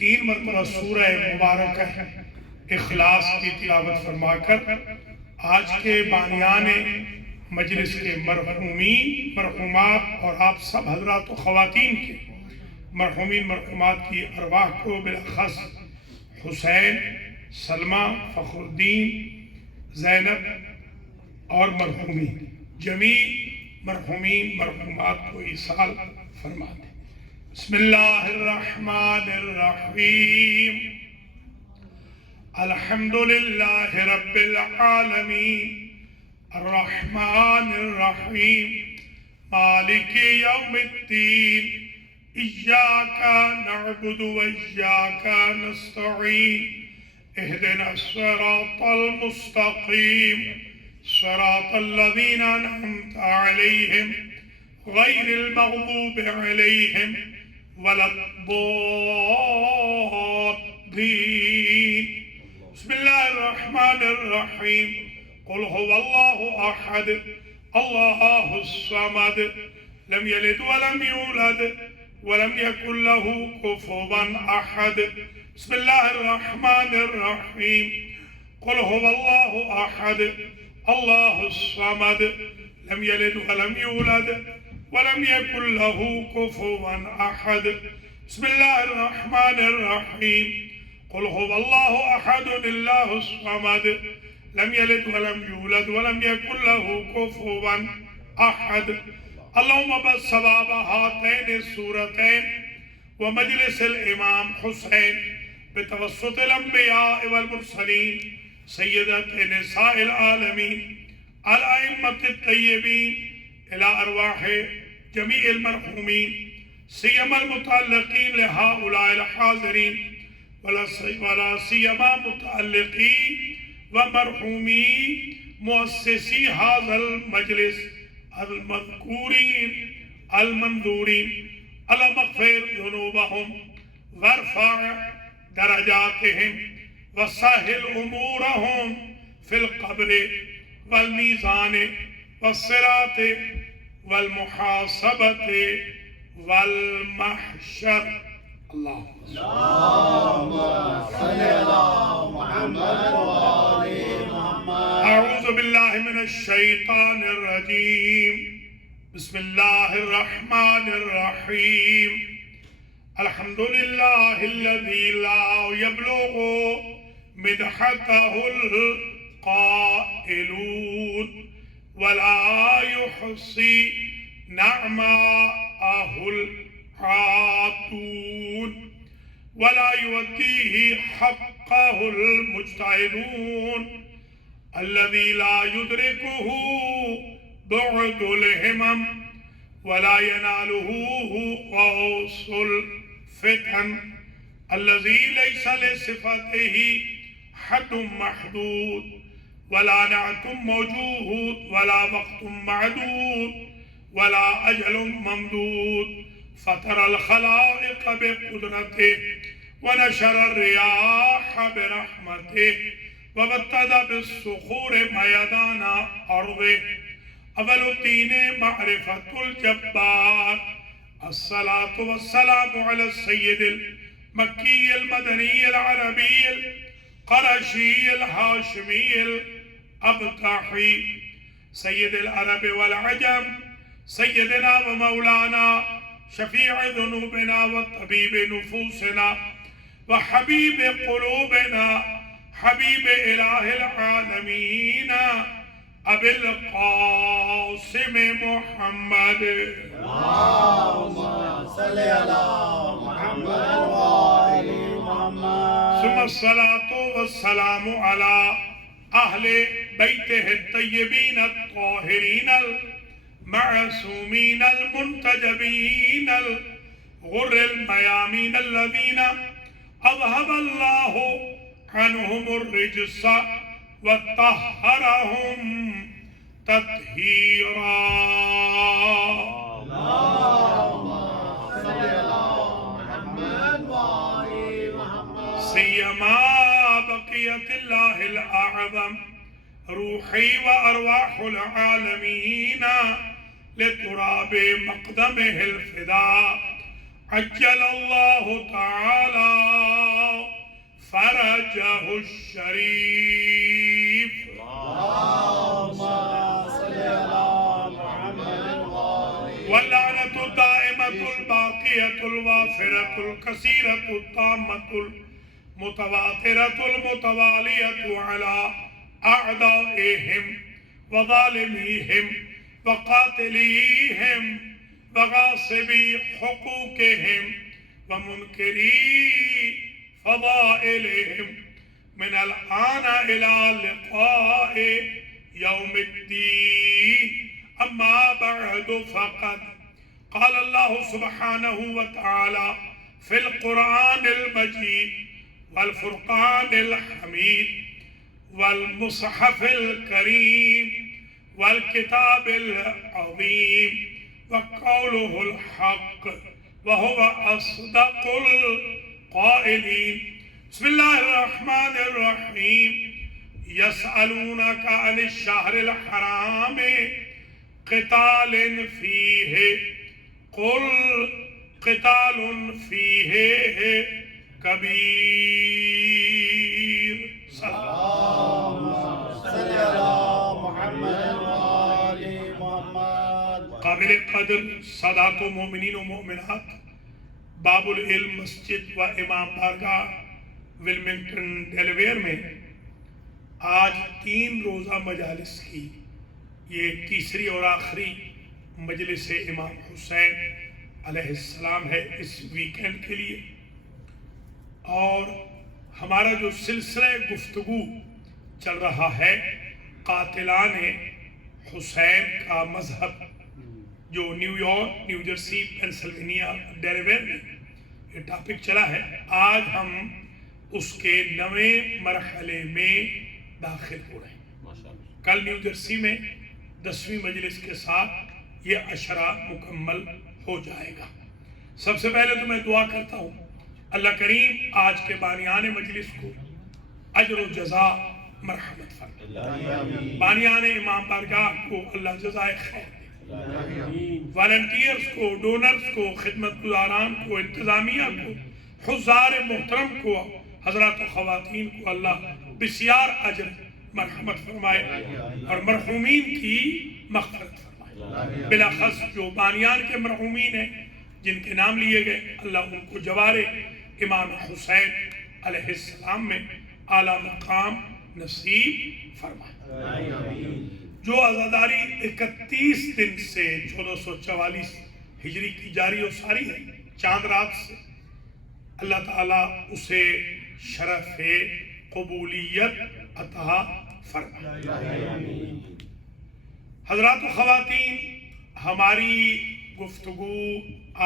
3 مرتبہ سورہ مبارکہ اخلاص کی تلاوت فرما کر آج کے بانیان مجلس کے مرحومین مرحومات اور آپ سب حضرات و خواتین کے مرحومین مرحومات کی ارواح کو بالاخص حسین، سلمہ، فخر الدین، زینب اور مرحومین جمیع مرحومین مرحومات کو ایصال فرما دیں۔ بسم اللہ الرحمن الرحیم، الحمدللہ رب العالمین، الرحمن الرحیم، مالک یوم الدین، ایاک نعبد و ایاک نستعین، اہدنا الصراط المستقیم، صراط الذین انعمت علیہم غیر المغضوب علیہم ولا الضالین۔ بسم اللہ الرحمن الرحیم، قل هو اللہ احد اللہ الصمد لم یلد ولم یولد ولم یکن له کفوا احد۔ بسم اللہ الرحمن الرحیم، قل هو اللہ احد اللہ الصمد لم یلد ولم یولد ولم یکن له کفوا احد۔ بسم اللہ الرحمن الرحیم، قل هو اللہ احد اللہ الصمد لم یلد ولم یولد ولم یکن له کفوا احد۔ اللہم بثواب ہاتین السورتین ومجلس الامام حسین بتوسط الانبیاء والمرسلین سیدت نساء العالمین الائمۃ الطیبین الى ارواح جمیع المرحومین سیما المتعلقین لہؤلاء الحاضرین ولا سیما متعلقین ومرحومین مؤسسی هذا المجلس المذکورین المنظورین اللہم اغفر ذنوبہم وارفع درجاتہم وسہل امورہم فی القبر والمیزان والصراط والمحاسبت والمحشر۔ اللہم صلی علی محمد وآل محمد۔ اعوذ باللہ من الشیطان الرجیم، بسم اللہ الرحمن الرحیم، الحمدللہ الذی لا یبلغ مدحتہ القائلون ولا يحصي نعماءه العاطون ولا يؤتيه حقه المجتهدون الذي لا يدركه بعد الهمم ولا يناله غوص الفتن الذي ليس لصفته حد محدود ولا نعت موجود ولا وقت معدود ولا أجل ممدود فطر الخلائق بقدرته ونشر الرياح برحمته وبتد بالصخور ميدان أرضه أول الدين معرفة الجبار الصلاة والسلام على السيد المكي المدني العربي القرشي الهاشمي الأبطحي سيد العرب والعجم سيدنا ومولانا شفيع ذنوبنا وطبيب نفوسنا وحبيب قلوبنا حبيب إله العالمين أبي القاسم محمد اللهم صل على محمد وآل محمد ثم الصلاة والسلام على أهل بيته الطيبين الطاهرين المعصومين المنتجبين الغر الميامين الذين أذهب الله عنهم الرجس وطهرهم تطهيرا۔ اللهم صل على محمد وآل محمد سيما بقية الله الأعظم روحي وأرواح العالمين لتراب مقدمه الفداء عجل اللہ تعالی فرجہ الشریف اللهم صل على محمد وآله واللعنة الدائمة الباقية الوافرة الكثيرة التامة المتواترة المتوالية على أعدائهم وظالميهم وقاتليهم وغاصبي حقوقهم ومنكري فضائلهم من الآن إلى لقاء يوم الدين. أما بعد فقد قال الله سبحانه وتعالى في القرآن المجيد والفرقان الحميد والمصحف الكريم والكتاب العظيم وقوله الحق وهو أصدق القائلين. بسم الله الرحمن الرحيم. يسألونك عن الشهر الحرام قتال فيه قل قتال فيه كبير. اللهم صل على محمد وآل محمد. قابل قدر سادات و مومنین و مومنات، باب العلم مسجد و امام بارگاہ ولمنگٹن ڈیلویئر میں آج 3 روزہ مجالس کی یہ تیسری اور آخری مجلس امام حسین علیہ السلام ہے اس ویکینڈ کے لیے. اور ہمارا جو سلسلہ گفتگو چل رہا ہے قاتلان حسین کا مذہب، جو New York, New Jersey, Pennsylvania, Delaware میں یہ ٹاپک چلا ہے، آج ہم اس کے 9ویں مرحلے میں داخل ہو رہے ہیں. کل نیو جرسی میں 10ویں مجلس کے ساتھ یہ عشرہ مکمل ہو جائے گا. سب سے پہلے تو میں دعا کرتا ہوں اللہ کریم آج کے بانیان مجلس کو اجر و جزا مرحمت فرمائے. بانیان امام بارگاہ کو اللہ جزائے خیر دے. والنٹیئرز کو، ڈونرز کو، خدمت گزاران کو، انتظامیہ کو، حضار محترم کو، حضرات و خواتین کو اللہ بسیار اجر مرحمت فرمائے اور مرحومین کی مغفرت فرمائے. بلاخص جو بانیان کے مرحومین ہیں جن کے نام لیے گئے، اللہ ان کو جوار امام حسین علیہ السلام میں اعلیٰ مقام نصیب فرمائے. جو عزاداری 31 دن سے 1444 ہجری کی جاری و ساری ہے، چاند رات سے، اللہ تعالیٰ اسے شرف قبولیت عطا فرمائے. حضرات و خواتین، ہماری گفتگو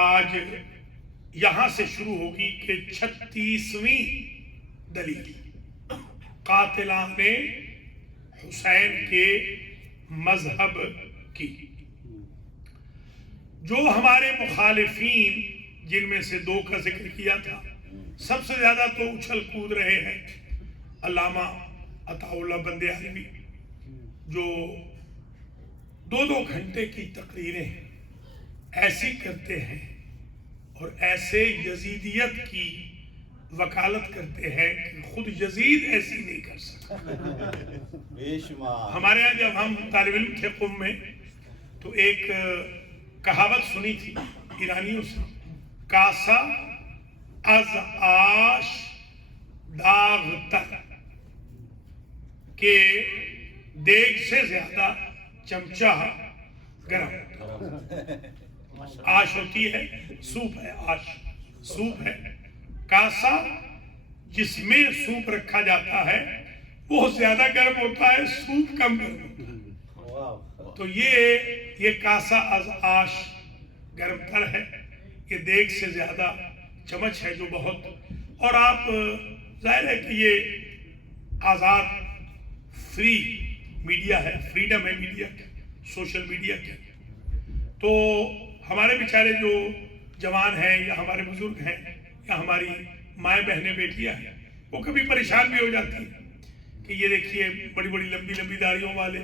آج یہاں سے شروع ہوگی کہ 36ویں دلیل قاتلان حسین کے مذہب کی. جو ہمارے مخالفین، جن میں سے 2 کا ذکر کیا تھا، سب سے زیادہ تو اچھل کود رہے ہیں. علامہ عطا اللہ بندیالوی جو 2 گھنٹے کی تقریریں ایسی کرتے ہیں اور ایسے یزیدیت کی وکالت کرتے ہیں کہ خود یزید ایسی نہیں کر سکتا. ہمارے ہاں جب ہم طالب علم تھے قم میں تو ایک کہاوت سنی تھی ایرانیوں سے، کاسا از آش داغ تر، کہ دیگ سے زیادہ چمچہ گرم. آش ہوتی ہے، سوپ ہے، آش سوپ ہے. کاسا جس میں سوپ رکھا جاتا ہے وہ زیادہ گرم ہوتا ہے، سوپ کم گرم ہوتا ہے. تو یہ کاسا از آش گرم تر ہے، یہ دیگ سے زیادہ چمچ ہے جو بہت. اور آپ ظاہر ہے کہ یہ آزاد فری میڈیا ہے، فریڈم ہے میڈیا کی، سوشل میڈیا کی. تو ہمارے بیچارے جو جوان ہیں یا ہمارے بزرگ ہیں یا ہماری مائیں بہنیں بیٹیاں ہیں، وہ کبھی پریشان بھی ہو جاتی ہیں کہ یہ دیکھیے بڑی بڑی لمبی لمبی داڑھیوں والے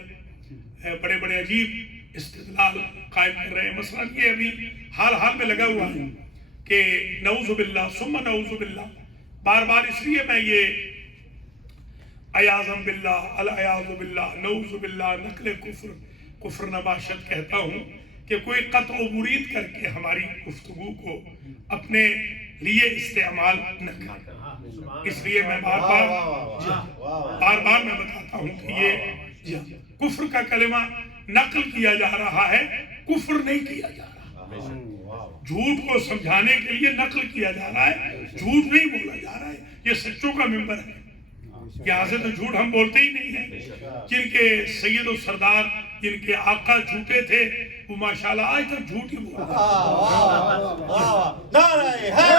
بڑے بڑے عجیب استدلال قائم کر رہے ہیں. مثلا یہ ابھی حال میں لگا ہوا ہے کہ نعوذ باللہ ثم نعوذ باللہ، بار بار اس لیے میں یہ ایاذم باللہ الیاذ باللہ نعوذ باللہ نقل کفر نباشت کہتا ہوں کہ کوئی قطع و مرید کر کے ہماری گفتگو کو اپنے لیے استعمال نہ کرے. اس لیے میں بار بار میں بتاتا ہوں کہ یہ کفر کا کلمہ نقل کیا جا رہا ہے، کفر نہیں کیا جا رہا. جھوٹ کو سمجھانے کے لیے نقل کیا جا رہا ہے، جھوٹ نہیں بولا جا رہا ہے. یہ سچوں کا ممبر ہے، یہاں سے تو جھوٹ ہم بولتے ہی نہیں ہیں. جن کے سید و سردار، جن کے آقا جھوٹے تھے، وہ ماشاءاللہ آج تک جھوٹ ہی بول رہے ہیں.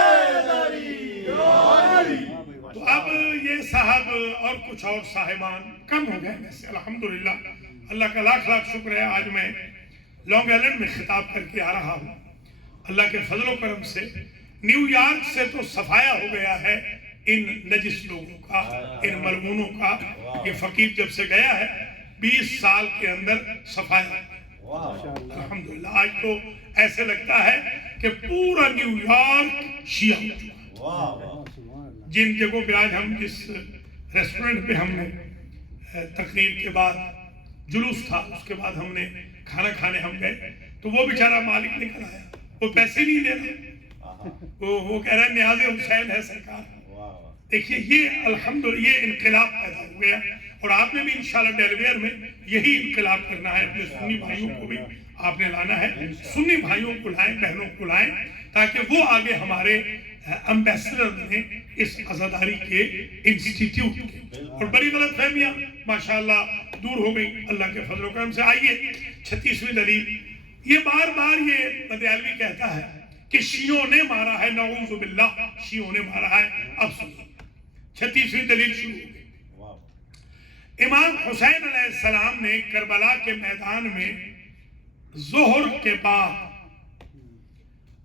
تو اب یہ صاحب اور کچھ اور صاحبان کم ہو گئے ویسے الحمدللہ. اللہ کا لاکھ لاکھ شکر ہے، آج میں لانگ آئلینڈ میں خطاب کر کے آ رہا ہوں. اللہ کے فضل و کرم سے نیو یارک سے تو صفایا ہو گیا ہے ان نجس لوگوں کا، ان ملعونوں کا. یہ فقیر جب سے گیا ہے 20 سال کے اندر صفایا الحمدللہ. آج تو ایسے لگتا ہے کہ پورا نیو یارک شیعہ ہو چکا. جن جگہوں پہ آج ہم جس ریسٹورنٹ پہ ہم نے تقریر کے بعد جلوس تھا، اس کے بعد ہم نے کھانا کھانے ہم گئے، تو وہ بیچارہ مالک نکل آیا، وہ پیسے نہیں دے رہا، وہ کہہ رہا ہے نیاز حسین ہے سرکار. دیکھیے یہ الحمدللہ یہ انقلاب پیدا ہو گیا، اور آپ نے بھی انشاءاللہ ڈیلویئر میں یہی انقلاب کرنا ہے. اپنے سنی بھائیوں کو بھی آپ نے لانا ہے، سنی بھائیوں کو لائیں، بہنوں کو لائیں، تاکہ وہ آگے ہمارے امبیسڈر بنے اس عزاداری کے انسٹیٹیوٹ کے. اور بڑی غلط فہمیاں ماشاءاللہ دور ہو گئی اللہ کے فضل و کرم سے. آئیے 36ویں دلیل. یہ بار بار یہ بدیالوی کہتا ہے کہ شیعوں نے مارا ہے، نعوذ باللہ شیعوں نے مارا ہے. اب سنیے 36ویں دلیل شروع ہو گئی. امام حسین علیہ السلام نے کربلا کے میدان میں ظہر کے بعد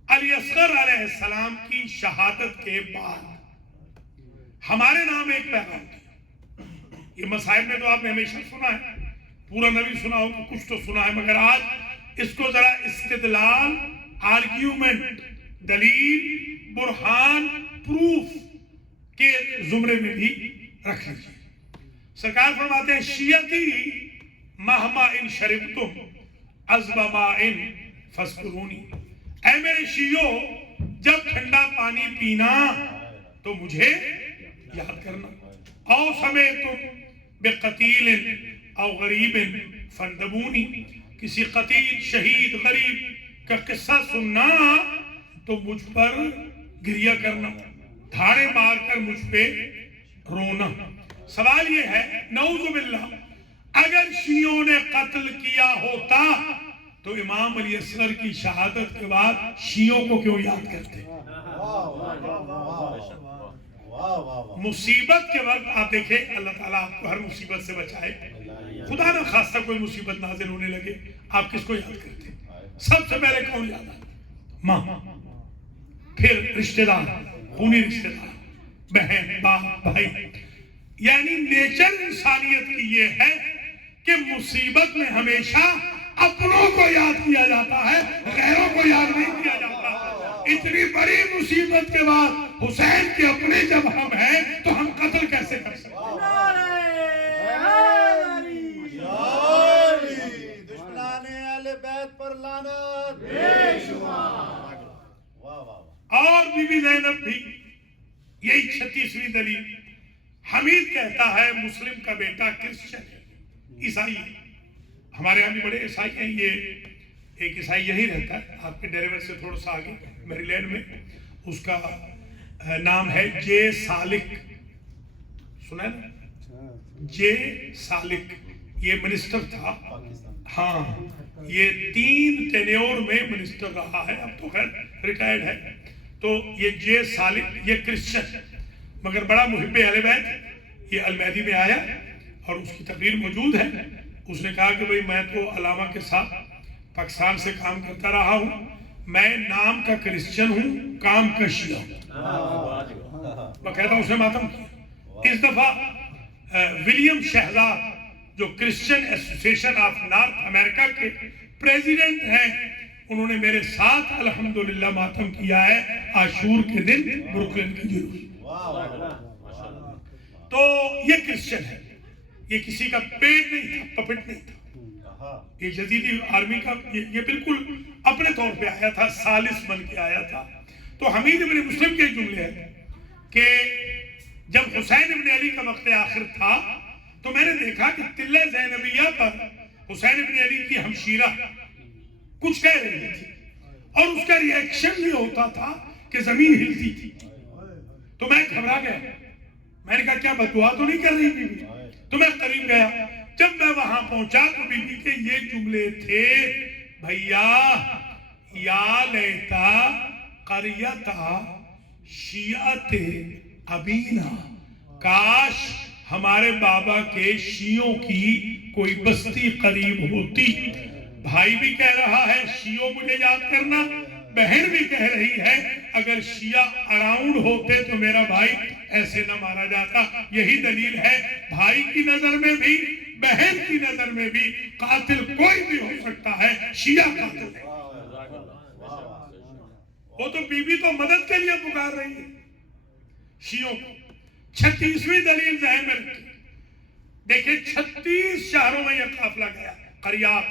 علی اصغر علیہ السلام کی شہادت کے بعد ہمارے نام ایک پیغام دیا. یہ مصائب میں تو آپ نے ہمیشہ سنا ہے، پورا نبی سنا ہو تو کچھ تو سنا ہے، مگر آج اس کو ذرا استدلال، آرگیومنٹ، دلیل، برہان، پروف کے زمرے میں بھی رکھ لیجیے. سرکار فرماتے ہیں شیعتی مہما ان شربتم عذب ماء فاذکرونی. اے میرے شیعو، جب ٹھنڈا پانی پینا تو مجھے یاد کرنا. او سمیتم بقتیل او غریب فاندبونی. کسی قتیل، شہید، غریب کا قصہ سننا تو مجھ پر گریہ کرنا، دھاڑے مار کر مجھ پہ رونا. سوال یہ ہے نعوذ باللہ، اگر شیعوں نے قتل کیا ہوتا تو امام علی اصغر کی شہادت کے بعد شیعوں کو کیوں یاد کرتے؟ مصیبت کے وقت آپ دیکھیں اللہ تعالیٰ آپ کو ہر مصیبت سے بچائے. خدا نہ خواستہ کوئی مصیبت نازل ہونے لگے، آپ کس کو یاد کرتے؟ سب سے پہلے کون یاد آتا؟ ماں، پھر رشتہ دار، خونی رشتہ دار، بہن، باپ، بھائی. یعنی نیچر انسانیت کی یہ ہے کہ مصیبت میں ہمیشہ اپنوں کو یاد کیا جاتا ہے، غیروں کو یاد نہیں کیا جاتا. اتنی بڑی مصیبت کے بعد حسین کے اپنے جب ہم ہیں تو ہم قتل کیسے کر سکتے ہیں؟ دشمنان اہل بیت پر لعنت. اور بی بی زینب بھی یہی 36ویں دلیل. حمید کہتا ہے مسلم کا بیٹا کرسچن ہے، عیسائی ہے. ہمارے یہاں بھی بڑے عیسائی ہیں. یہ ایک عیسائی یہی رہتا ہے آپ کے ڈیلیور سے تھوڑا سا آگے میری لینڈ میں. اس کا نام ہے جے سالک. سنا ہے نا؟ جے سالک. یہ منسٹر تھا. ہاں، یہ 3 ٹینیور میں منسٹر رہا ہے، اب تو خیر ریٹائرڈ ہے. تو یہ جے سالک یہ کرسچن ہے، مگر بڑا محب اہل بیت. یہ المہدی میں آیا اور اس کی تقریر موجود ہے. اس نے کہا کہ بھئی میں تو علامہ کے ساتھ پاکستان سے کام کرتا رہا ہوں، میں نام کا کرسچن ہوں، کام کا شیعہ ہوں. باقاعدہ اس نے ماتم کیا. اس دفعہ ولیم شہزاد جو کرسچن ایسوسیشن آف نارتھ امریکہ کے پریزیڈنٹ ہیں، انہوں نے میرے ساتھ الحمدللہ ماتم کیا ہے عاشور کے دن بروکلن کی جلوس۔ تو یہ کرسچن ہے، یہ کسی کا پیٹ نہیں تھا، پپٹ نہیں تھا، یہ یزیدی آرمی کا، یہ بالکل اپنے طور پہ آیا تھا، سالس بن کے آیا تھا۔ تو حمید ابن مسلم کے جملے ہیں کہ جب حسین ابن علی کا وقت آخر تھا تو میں نے دیکھا کہ تلہ زینبیہ پر حسین ابن علی کی ہمشیرہ کچھ کہہ رہی تھی اور اس کا ری ایکشن یہ ہوتا تھا کہ زمین ہلتی تھی۔ تو میں گھبرا گیا، میں نے کہا کیا بددعا تو نہیں کر رہی بی بی؟ تو میں قریب گیا، جب میں وہاں پہنچا تو بی بی کے یہ جملے تھے، بھیا یا لیتا قریتا شیعت ابینا، کاش ہمارے بابا کے شیعوں کی کوئی بستی قریب ہوتی۔ بھائی بھی کہہ رہا ہے شیعوں مجھے یاد کرنا، بہن بھی کہہ رہی ہے اگر شیعہ اراؤنڈ ہوتے تو میرا بھائی ایسے نہ مارا جاتا۔ یہی دلیل ہے بھائی کی نظر میں بھی بہن کی نظر میں بھی قاتل کوئی بھی ہو سکتا ہے، شیعہ قاتل ہے۔ وہ تو بی بی تو مدد کے لیے پکار رہی ہے شیعوں کو۔ 36ویں دلیل ذہن میں رکھیں، دیکھیں 36 شہروں میں یہ قافلہ گیا، قریات،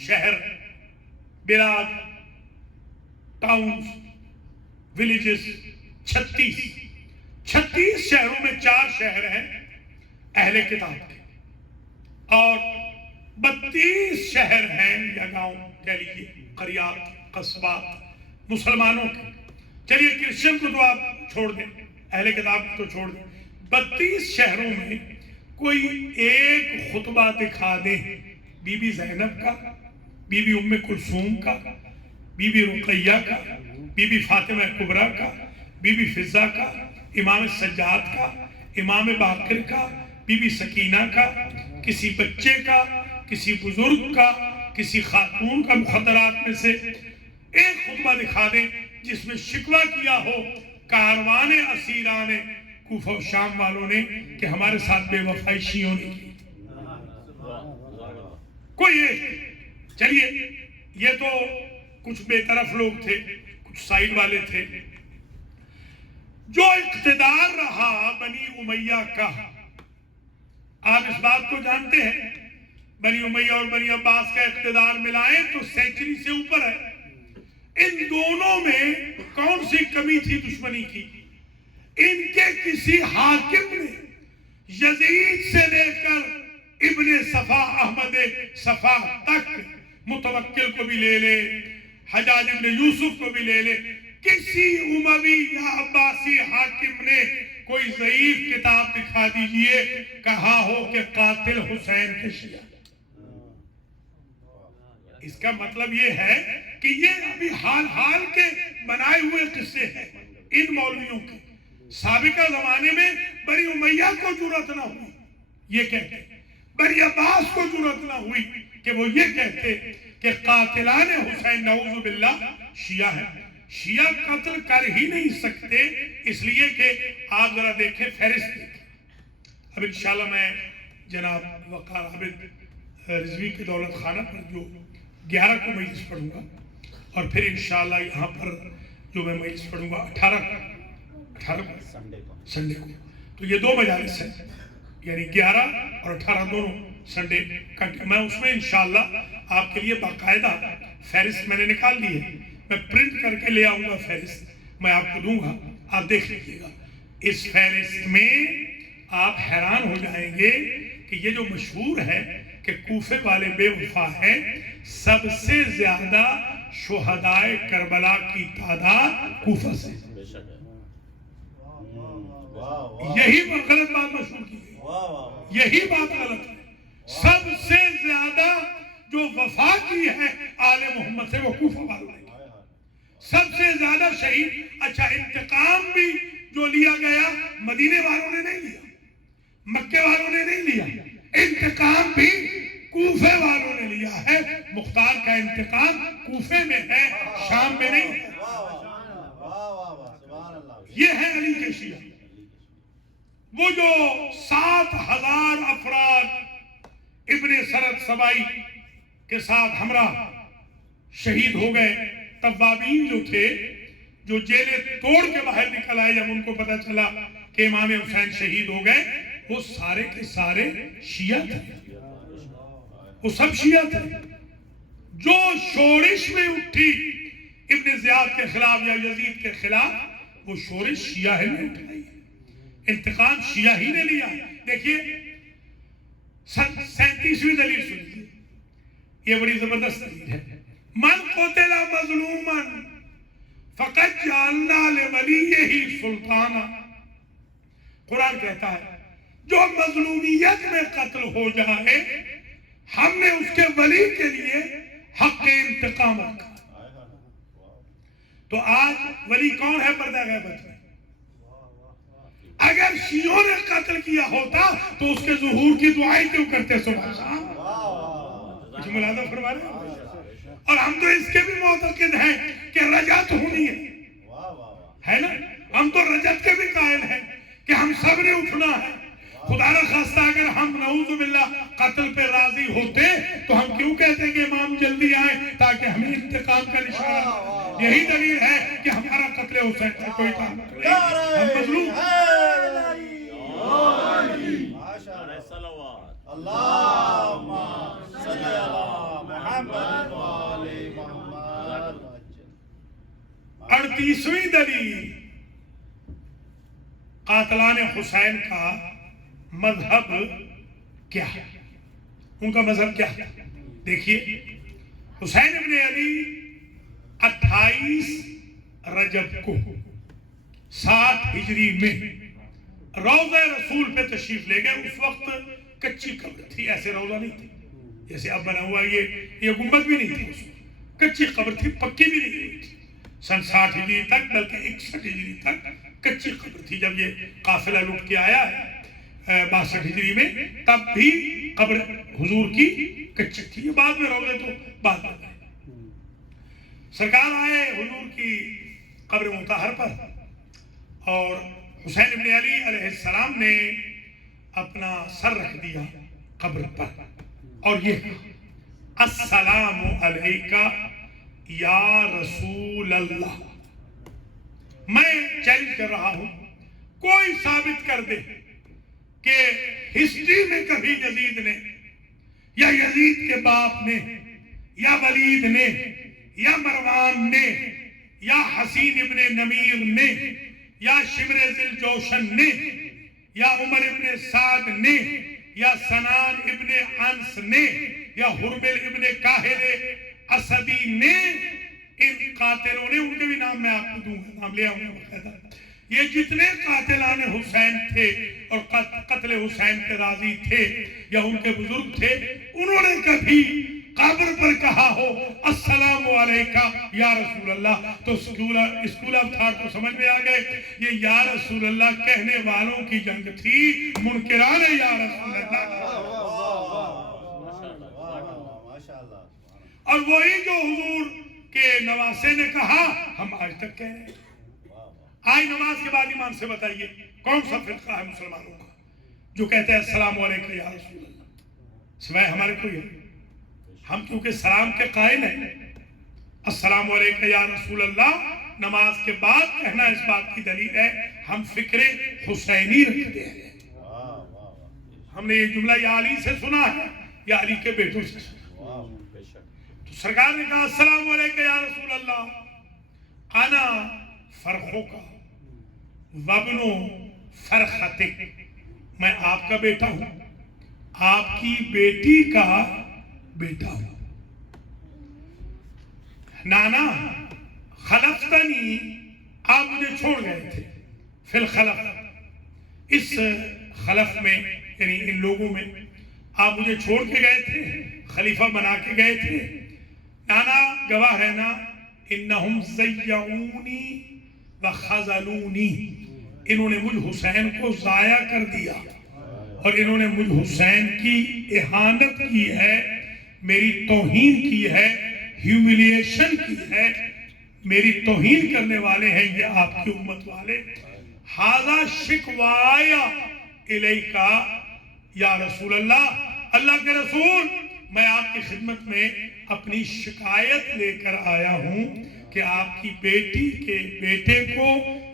شہر، بلاد، ٹاؤنز، ولیجز، 36 شہروں میں 4 شہر ہیں اہل کتاب کے اور 32 شہر ہیں یا گاؤں کہہ لیجیے، قریات، قصبات مسلمانوں کے۔ چلیے کرسچن کو تو آپ چھوڑ دیں، اہل کتاب کو تو چھوڑ دیں، 32 شہروں میں کوئی ایک خطبہ دکھا دیں بی بی زینب کا، بی بی ام کلثوم کا، بی بی رقیہ کا، بی بی فاطمہ کبریٰ کا، بی بی فضہ کا، امام سجاد کا، امام باقر کا، بی بی سکینہ کا، کسی بچے کا، کسی بزرگ کا، کسی خاتون کا مخدرات میں سے ایک خطبہ دکھا دیں جس میں شکوہ کیا ہو کاروان اسیران کوفہ و شام والوں نے کہ ہمارے ساتھ بے وفائی شیعوں نے کی۔ کوئی ایک، چلیے یہ تو کچھ بے طرف لوگ تھے، کچھ سائیڈ والے تھے۔ جو اقتدار رہا بنی امیہ کا، آپ اس بات کو جانتے ہیں بنی امیہ اور بنی عباس کا اقتدار ملائیں تو سینچری سے اوپر ہے۔ ان دونوں میں کون سی کمی تھی دشمنی کی؟ ان کے کسی حاکم نے یزید سے لے کر ابن صفا احمد صفا تک، متوکل کو بھی لے لے، حجاج ابن یوسف کو بھی لے لے، کسی اموی یا عباسی حاکم نے کوئی ضعیف کتاب دکھا دیجئے کہا ہو کہ قاتل حسین کے شیعہ۔ اس کا مطلب یہ ہے کہ یہ ابھی حال کے بنائے ہوئے قصے ہیں ان مولویوں کے۔ سابقہ زمانے میں بنی امیہ کو جرأت نہ ہوئی یہ کہتے، بنی عباس کو جرأت نہ ہوئی کہ وہ یہ کہتے کہ قاتلان حسین نعوذ باللہ شیعہ ہیں۔ شیعہ قتل کر ہی نہیں سکتے، اس لیے کہ آپ ذرا دیکھیں فہرست دیکھیں۔ اب انشاءاللہ میں جناب وقار عابد رضوی کی دولت خانہ پر جو 11 کو مجلس پڑھوں گا اور پھر انشاءاللہ یہاں پر جو میں مجلس پڑھوں گا 18 سنڈے کو، تو یہ 2 مجالس ہیں، یعنی 11 اور 18 دونوں سنڈے کا۔ میں اس میں انشاءاللہ آپ کے لیے باقاعدہ فہرست میں نے نکال لی ہے، میں پرنٹ کر کے لے آؤں گا، فہرست میں آپ کو دوں گا، آپ دیکھ لیجیے گا۔ اس فہرست میں آپ حیران ہو جائیں گے کہ یہ جو مشہور ہے کہ کوفے والے بے وفا ہیں، سب سے زیادہ شہدائے کربلا کی تعداد کوفہ سے، یہی غلط بات مشہور کی گئی، یہی بات غلط ہے۔ سب سے زیادہ جو وفا کی ہے آل محمد سے وہ کوفہ والوں نے، سب سے زیادہ شہید۔ اچھا انتقام بھی جو لیا گیا مدینے والوں نے نہیں لیا، مکے والوں نے نہیں لیا، انتقام بھی کوفے والوں نے لیا ہے۔ مختار کا انتقام کوفے میں ہے، شام میں نہیں ہے۔ یہ ہے علی کے شیعہ، وہ جو 7,000 افراد ابن سرد سبائی کے ساتھ ہمراہ شہید ہو گئے، توابین جو تھے، جو جیلیں توڑ کے باہر نکل آئے، جب ان کو پتا چلا کہ امام حسین شہید ہو گئے، وہ سارے کے سارے شیعہ تھے، وہ سب شیعہ تھے۔ جو شورش میں اٹھی ابن زیاد کے خلاف یا یزید کے خلاف، وہ شورش شیعہ نے اٹھائی، انتقام شیعہ ہی نے لیا۔ دیکھیے 37ویں دلیل سنیے، یہ بڑی زبردست دلیل ہے۔ من قتل مظلوما فقد جعلنا لولیہ سلطانا، قرآن کہتا ہے جو مظلومیت میں قتل ہو جائے ہم نے اس کے ولی کے لیے حق انتقام رکھا۔ تو آج ولی کون ہے پردہ غیبت میں؟ اگر شیعوں نے قتل کیا ہوتا تو اس کے ظہور کی دعائیں کیوں کرتے؟ سبحان اللہ، کچھ ملازم فرما رہے ہیں۔ اور ہم تو اس کے بھی معتقد ہیں کہ رجعت ہونی ہے نا، ہم تو رجعت کے بھی قائل ہیں کہ ہم سب نے اٹھنا ہے۔ خدا نہ خواستہ اگر ہم نعوذ باللہ قتل پہ راضی ہوتے تو ہم کیوں کہتے ہیں کہ امام جلدی آئیں تاکہ ہمیں انتقام کا نشان؟ یہی دلیل ہے کہ ہمارا قتل حسین سے کوئی تعلق نہیں، ہم مظلوم اللہم صلی علی محمد وآل محمد۔ 38ویں دلیل، قاتلان حسین کا مذہب کیا ہے، ان کا مذہب کیا ہے؟ دیکھیے حسین ابن علی 28 رجب کو 7 ہجری میں روضہ رسول پہ تشریف لے گئے۔ اس وقت کچی قبر تھی، ایسے روضہ نہیں تھی جیسے اب بنا ہوا، یہ گنبد بھی نہیں تھی، اس وقت کچی قبر تھی، پکی بھی نہیں ہوئی تھی۔ سن 60 ہجری تک بلکہ 61 ہجری تک کچی قبر تھی۔ جب یہ قافلہ لوٹ کے آیا ہے 62 ہجری میں، تب بھی قبر حضور کی کچی تھی، یہ بعد میں روضے تو بعد میں آئے۔ سرکار آئے حضور کی قبر مطہر پر، اور حسین ابن علی علیہ السلام نے اپنا سر رکھ دیا قبر پر اور یہ کہا السلام علیکہ یا رسول اللہ۔ میں چیلنج کر رہا ہوں، کوئی ثابت کر دے کہ ہسٹری میں کبھی یزید نے یا یزید کے باپ نے یا ولید نے یا مروان نے یا حسین ابن نمیر نے یا شمر ذل جوشن نے یا عمر ابن سعد نے یا سنان ابن انس نے یا حرمل ابن کاہل اسدی نے، ان قاتلوں نے، ان کے بھی نام میں آپ کو دوں گا، نام لے آؤں گا باقاعدہ، یہ جتنے قاتلان حسین تھے اور قتل حسین پہ راضی تھے یا ان کے بزرگ تھے، انہوں نے کبھی قبر پر کہا ہو السلام علیکہ یا رسول اللہ؟ تو اسکول آف تھاٹ کو سمجھ میں آ گئے، یہ یا رسول اللہ کہنے والوں کی جنگ تھی، منکران یا رسول اللہ۔ اور وہی جو حضور کے نواسے نے کہا ہم آج تک کہہ رہے ہیں۔ آج نماز کے بعد ایمان سے بتائیے کون سا فرقہ ہے مسلمانوں کا جو کہتے ہیں السلام علیکم یا رسول اللہ؟ سوائے ہمارے کوئی ہے؟ ہم کیونکہ سلام کے قائل ہیں، السلام علیکم یا رسول اللہ نماز کے بعد کہنا اس بات کی دلیل ہے ہم فکر حسینی رکھتے ہیں۔ ہم نے یہ جملہ یا علی سے سنا ہے یا علی کے بیٹوں سے سنا۔ تو سرکار نے کہا السلام علیکم یا رسول اللہ، انا فرخوں کا وابنو فرختک، میں آپ کا بیٹا ہوں، آپ کی بیٹی کا بیٹا ہوں۔ نانا خلفتنی، آپ مجھے چھوڑ گئے تھے، فی الخلف، اس خلف میں یعنی ان لوگوں میں آپ مجھے چھوڑ کے گئے تھے، خلیفہ بنا کے گئے تھے۔ نانا گواہ ہے نا، انہم زیعونی وخذلونی، انہوں نے مجھ حسین کو ضائع کر دیا اور انہوں نے مجھ حسین کی اہانت کی ہے، میری توہین کی ہے، ہیوملیشن کی ہے، میری توہین کرنے والے ہیں یہ آپ کی امت والے۔ ھذا شکوایا الیکا یا رسول اللہ، اللہ کے رسول میں آپ کی خدمت میں اپنی شکایت لے کر آیا ہوں کہ آپ کی بیٹی کے بیٹے کو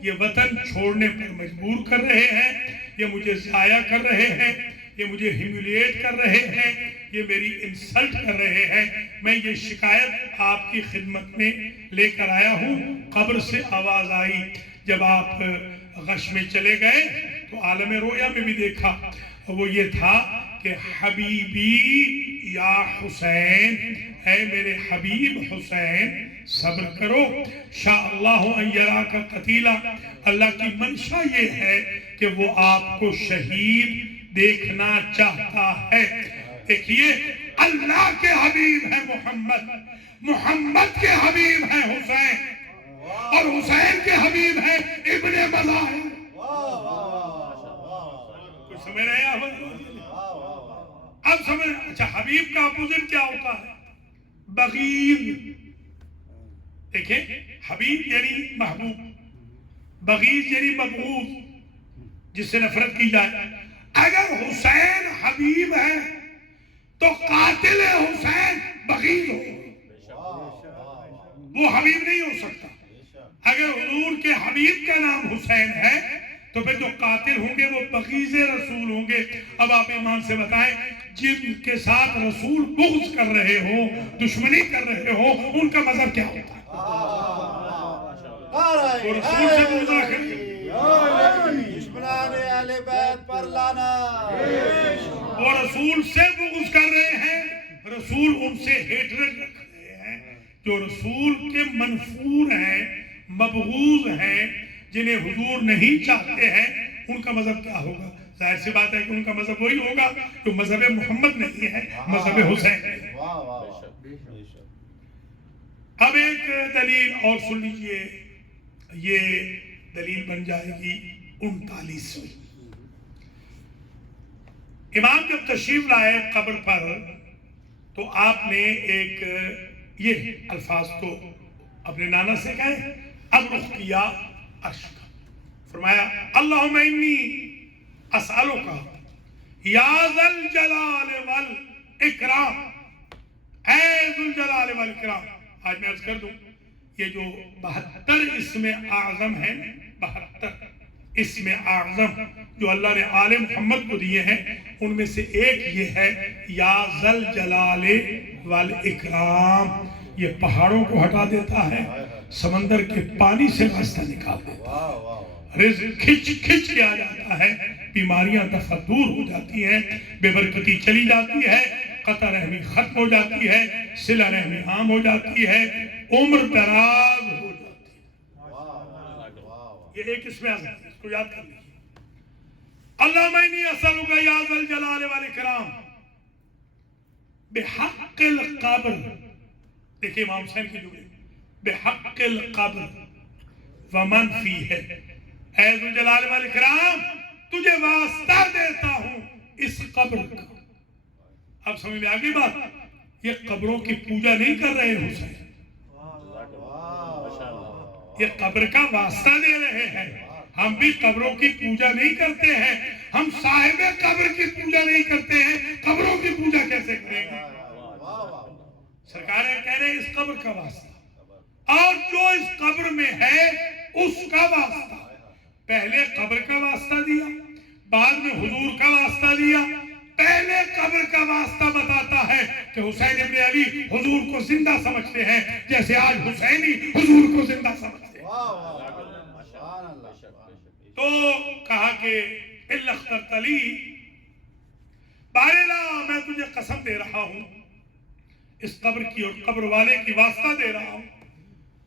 یہ وطن چھوڑنے پر مجبور کر رہے ہیں، یہ مجھے ضائع کر رہے ہیں، یہ مجھے ہیوملیٹ کر رہے ہیں، یہ میری انسلٹ کر رہے ہیں۔ میں یہ شکایت آپ کی خدمت میں لے کر آیا ہوں۔ قبر سے آواز آئی، جب آپ غش میں چلے گئے تو عالم رویا میں بھی دیکھا، وہ یہ تھا کہ حبیبی یا حسین، اے میرے حبیب حسین صبر کرو، شاء اللہ ان یراک قتیلا، اللہ کی منشا یہ ہے کہ وہ آپ کو شہید دیکھنا چاہتا ہے۔ دیکھیے اللہ کے حبیب ہیں محمد، محمد کے حبیب ہیں حسین، اور حسین کے حبیب ہیں ابن مظاہر۔ کچھ سمجھ رہے ہیں اب سمجھ؟ اچھا حبیب کا اپوزٹ کیا ہوتا ہے؟ بغیض۔ دیکھیں حبیب یعنی محبوب، بغیض یعنی مبغوض، جس سے نفرت کی جائے۔ اگر حسین حبیب ہے تو قاتل حسین بغیض ہو، وہ حبیب نہیں ہو سکتا۔ اگر حضور کے حبیب کا نام حسین ہے تو پھر جو قاتل ہوں گے وہ بغیض رسول ہوں گے۔ اب آپ ایمان سے بتائیں، جن کے ساتھ رسول بغض کر رہے ہو، دشمنی کر رہے ہو، ان کا مذہب کیا ہوتا ہے؟ وہ رسول سے بغض رکھتے ہیں، دشمنان اہل بیت پر لعنت۔ وہ رسول سے بغض کر رہے ہیں، رسول ان سے ہیٹرڈ رکھ رہے ہیں۔ جو رسول کے منفور ہیں، مبغوض ہیں، جنہیں حضور نہیں چاہتے ہیں، ان کا مذہب کیا ہوگا؟ ظاہر سی بات ہے کہ ان کا مذہب وہی ہوگا جو مذہب محمد نہیں ہے، مذہب حسین ہے۔ اب ایک دلیل اور سن لیجئے، یہ دلیل بن جائے گی 39ویں۔ امام جب تشریف لائے قبر پر تو آپ نے ایک یہ الفاظ تو اپنے نانا سے کہے، اب رخ کیا عرش کا، فرمایا اللہم انی اسألوکا یا ذا الجلال والاکرام، اے ذو الجلال والاکرام۔ آج میں عرض کر دوں، یہ جو 72 اسم اعظم ہیں، 72 اسم اعظم جو اللہ نے آل محمد کو دیے ہیں، ان میں سے ایک یہ ہے یا ذا الجلال والاکرام۔ یہ پہاڑوں کو ہٹا دیتا ہے، سمندر کے پانی سے راستہ نکال دیتا ہے، رزق کھچ کھچ کے آ جاتا ہے، بیماریاں دفع دور ہو جاتی ہیں، بے برکتی چلی جاتی ہے، قطع رحمی ختم ہو جاتی ہے، صلہ رحمی عام ہو جاتی ہے، عمر دراز ہو جاتی ہے۔ یہ ایک اسم اعظم ہے، اس کو یاد کر لیجیے۔ اللہم انی اسألک یا ذا الجلال والاکرام بحق القبر، دیکھیں امام حسین کی جملے، بحق القبر ومن فیہ، اے ذو الجلال والاکرام تجھے واسطہ دیتا ہوں اس قبر کا۔ اب سمجھ میں آگئی بات؟ یہ قبروں کی پوجا نہیں کر رہے حسین، یہ قبر کا واسطہ دے رہے ہیں۔ ہم بھی قبروں کی پوجا نہیں کرتے ہیں، ہم صاحب قبر کی پوجا نہیں کرتے ہیں، قبروں کی پوجا کیسے کریں گے؟ سرکاریں کہہ رہے ہیں اس قبر کا واسطہ، اور جو اس قبر میں ہے اس کا واسطہ۔ پہلے قبر کا واسطہ دیا، بعد میں حضور کا واسطہ دیا۔ پہلے قبر کا واسطہ بتاتا ہے کہ حسین ابن علی حضور کو زندہ سمجھتے ہیں، جیسے آج حسینی حضور کو زندہ سمجھتے ہیں۔ تو کہا کہ الا اخترت لی، بارے لا میں تجھے قسم دے رہا ہوں اس قبر کی اور قبر والے کی واسطہ دے رہا ہوں۔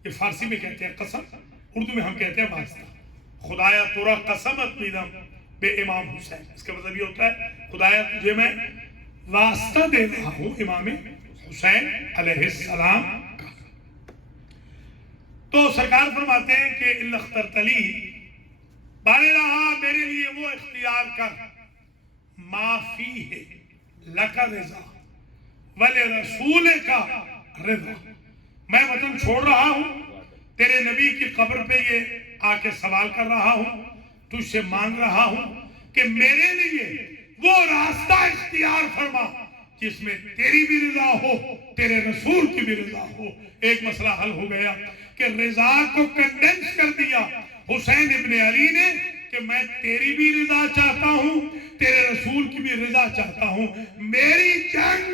یہ فارسی میں کہتے ہیں قسم، اردو میں ہم کہتے ہیں واسطہ۔ خدایا تورا قسمت میدم بے امام حسین، اس کا مطلب یہ ہوتا ہے خدایا تجھے میں واسطہ دے رہا ہوں امام حسین علیہ السلام کا۔ تو سرکار فرماتے ہیں کہ الا اخترت لی، بارے رہا میرے لیے وہ اختیار کر، ما فیہ لک رضا ولرسول کا رضا۔ میں وطن چھوڑ رہا ہوں، تیرے نبی کی قبر پہ یہ آ کے سوال کر رہا ہوں، تجھ سے مانگ رہا ہوں کہ میرے لیے وہ راستہ اختیار فرما جس میں تیری بھی رضا ہو، تیرے رسول کی بھی رضا ہو۔ ایک مسئلہ حل ہو گیا کہ رضا کو کنڈینس کر دیا حسین ابن علی نے کہ میں تیری بھی رضا چاہتا ہوں، تیرے رسول کی بھی رضا چاہتا ہوں۔ میری جنگ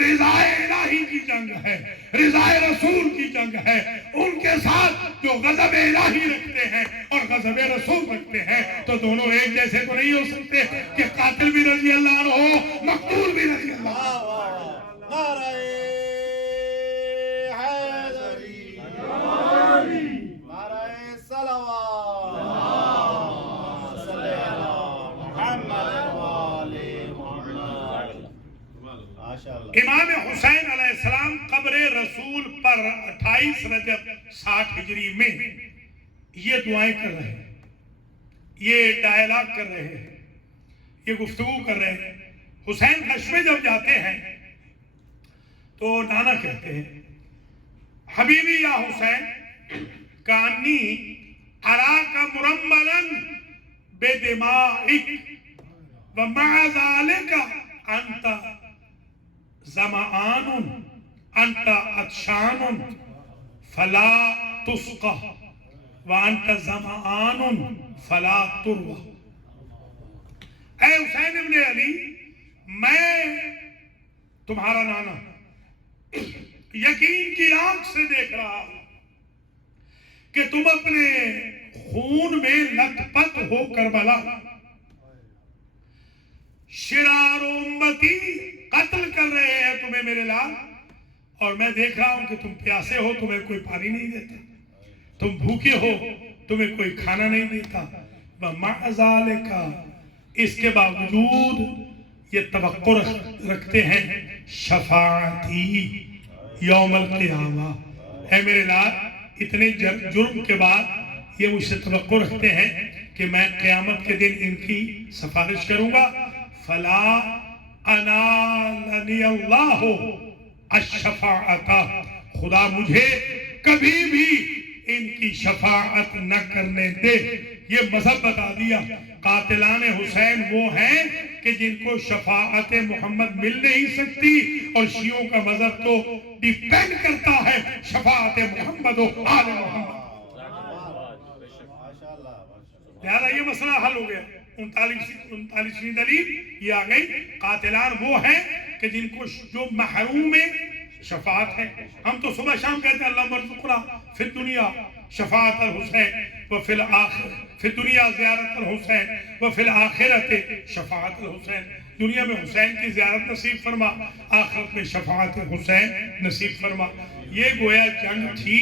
رضا الہی کی جنگ ہے، رضا رسول کی جنگ ہے۔ ان کے ساتھ جو غضب الہی رکھتے ہیں اور غضب رسول رکھتے ہیں تو دونوں ایک جیسے تو نہیں ہو سکتے کہ قاتل بھی رضی اللہ عنہ ہو، مقتول بھی رضی اللہ عنہ ہو۔ نعرہ حیدری، نعرہ صلوات، صلی اللہ محمد وآلِ محمد۔ ماشاءاللہ۔ امام حسین علیہ السلام قبر رسول پر 28 رجب 60 ہجری میں یہ دعائیں کر رہے ہیں، یہ ڈائلاگ کر رہے ہیں، یہ گفتگو کر رہے ہیں۔ حسین کش میں جب جاتے ہیں تو نانا کہتے ہیں حبیبی یا حسین کانی اراک مرملا بدمائک ومع ذالک انت ظمآن انت عطشان فلا تسقى وانت ظمآن فلا تروى۔ اے حسین ابن علی، میں تمہارا نانا یقین کی آنکھ سے دیکھ رہا ہوں کہ تم اپنے خون میں لت پت ہو کربلا، شرار امتی قتل کر رہے ہیں تمہیں میرے لال، اور میں دیکھ رہا ہوں کہ تم پیاسے ہو، تمہیں کوئی پانی نہیں دیتا، تم بھوکے ہو، تمہیں کوئی کھانا نہیں دیتا۔ وَمَعَ ذَلِكَ، اس کے باوجود یہ توقع رکھتے ہیں شفاعتی یوم القیامہ۔ اے میرے لال، اتنے جرم کے بعد یہ مجھ سے توقع رکھتے ہیں کہ میں قیامت کے دن ان کی سفارش کروں گا۔ فلا انالنی اللہ الشفاعت، خدا مجھے کبھی بھی ان کی شفاعت نہ کرنے دے۔ یہ مذہب بتا دیا، قاتلان حسین وہ ہیں کہ جن کو شفاعت محمد مل نہیں سکتی، اور شیعوں کا مذہب تو ڈیپینڈ کرتا ہے شفاعت محمد و آل محمد۔ لہذا یہ مسئلہ حل ہو گیا۔ 39ویں دلیل یہ آ گئی، قاتلان وہ ہیں کہ جن کو جو محروم شفاعت ہے۔ ہم تو صبح شام کہتے ہیں اللہ مرزقنا فی الدنیا شفاعت الحسین وفی الآخر، فی الدنیا زیارت الحسین وفی الآخرت شفاعت الحسین۔ دنیا میں حسین کی زیارت نصیب فرما، آخرت میں شفاعت حسین نصیب فرما۔ یہ گویا جنگ تھی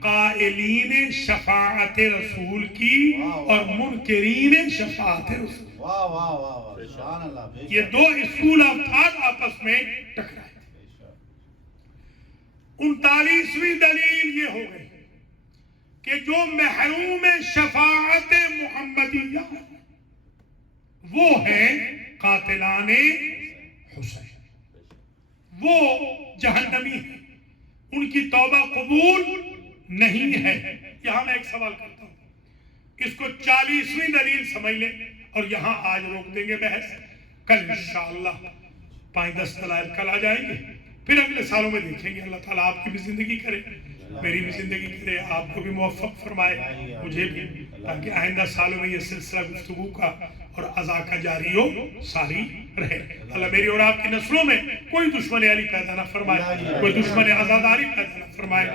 قائلین شفاعت رسول کی اور منکرین شفاعت رسول۔ واہ واہ واہ، سبحان اللہ۔ یہ دو اسکول آف تھاٹ آپس میں ٹکرائے۔ 39ویں دلیل یہ ہو گئی کہ جو محروم شفاعت محمدیہ وہ ہیں قاتلان حسین، وہ جہنمی ہیں، ان کی توبہ قبول نہیں ہے۔ یہاں میں ایک سوال کرتا ہوں، اس کو 40ویں دلیل سمجھ لیں اور یہاں آج روک دیں گے بحث، کل انشاءاللہ 5-10 دلائل کل آ جائیں گے، پھر اگلے سالوں میں دیکھیں گے۔ اللہ تعالیٰ آپ کی بھی زندگی کرے، میری بھی زندگی کرے، آپ کو بھی موفق فرمائے، مجھے بھی، تاکہ آئندہ سالوں میں یہ سلسلہ گفتگو کا اور عزا کا جاری و ساری رہے۔ اللہ میری اور آپ کی نسلوں میں کوئی دشمن علی پیدا نہ فرمائے، کوئی دشمن عزاداری پیدا نہ فرمائے۔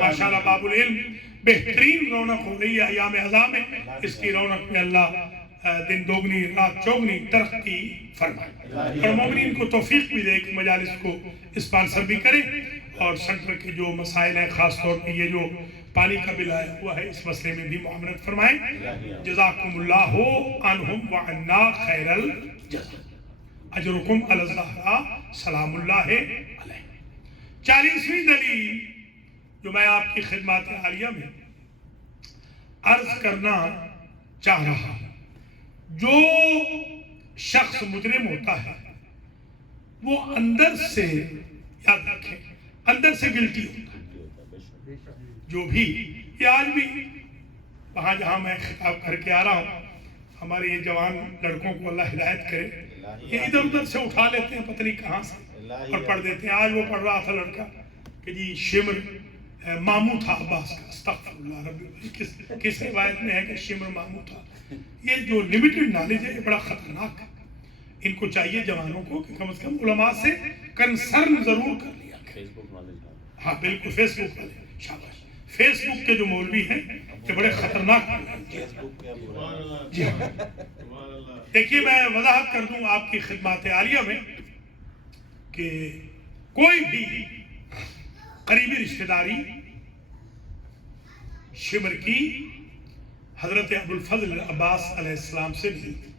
ماشاءاللہ باب العلم بہترین رونق ہو رہی ہے ایام عزا میں، اس کی رونق میں اللہ دن دوگنی رات چوگنی ترقی فرمائے، اور مومنین کو توفیق بھی دے کہ مجالس کو اسپانسر بھی کریں، اور سینٹر کے جو مسائل ہیں، خاص طور پہ یہ جو پانی کا بل آیا ہوا ہے، اس مسئلے میں بھی معاملت فرمائیں۔ جزاکم اللہ عنہم وعنا خیر الجزا، اجرکم علی الزہرا سلام اللہ علیہ۔ 40ویں دلیل جو میں آپ کی خدمات عالیہ میں عرض کرنا چاہ رہا ہوں، جو شخص مجرم ہوتا ہے وہ اندر سے، یاد رکھیں، اندر سے گلٹی ہوتا ہے۔ جو بھی، یہ آج بھی وہاں جہاں میں خطاب کر کے آ رہا ہوں، ہمارے یہ جوان لڑکوں کو اللہ ہدایت کرے، یہ ادھر ادھر سے اٹھا لیتے ہیں پتہ نہیں کہاں سے اور پڑھ دیتے ہیں۔ آج وہ پڑھ رہا تھا لڑکا کہ جی شمر ماموں تھا عباس کا، استغفر اللہ ربی، کس روایت میں ہے کہ شمر ماموں تھا۔ یہ جو لمیٹڈ نالج ہے یہ بڑا خطرناک ہے۔ ان کو چاہیے جوانوں کو کہ کم از کم علماء سے کنسرن ضرور کر لیا کریں۔ ہاں بالکل، فیس بک والے، شاباش، فیس بک کے جو مولوی ہیں یہ بڑے خطرناک ہیں۔ جی ہاں، دیکھیے میں وضاحت کر دوں آپ کی خدمات عالیہ میں کہ کوئی بھی قریبی رشتہ داری شمر کی حضرت ابو الفضل عباس علیہ السلام سے نہیں تھی۔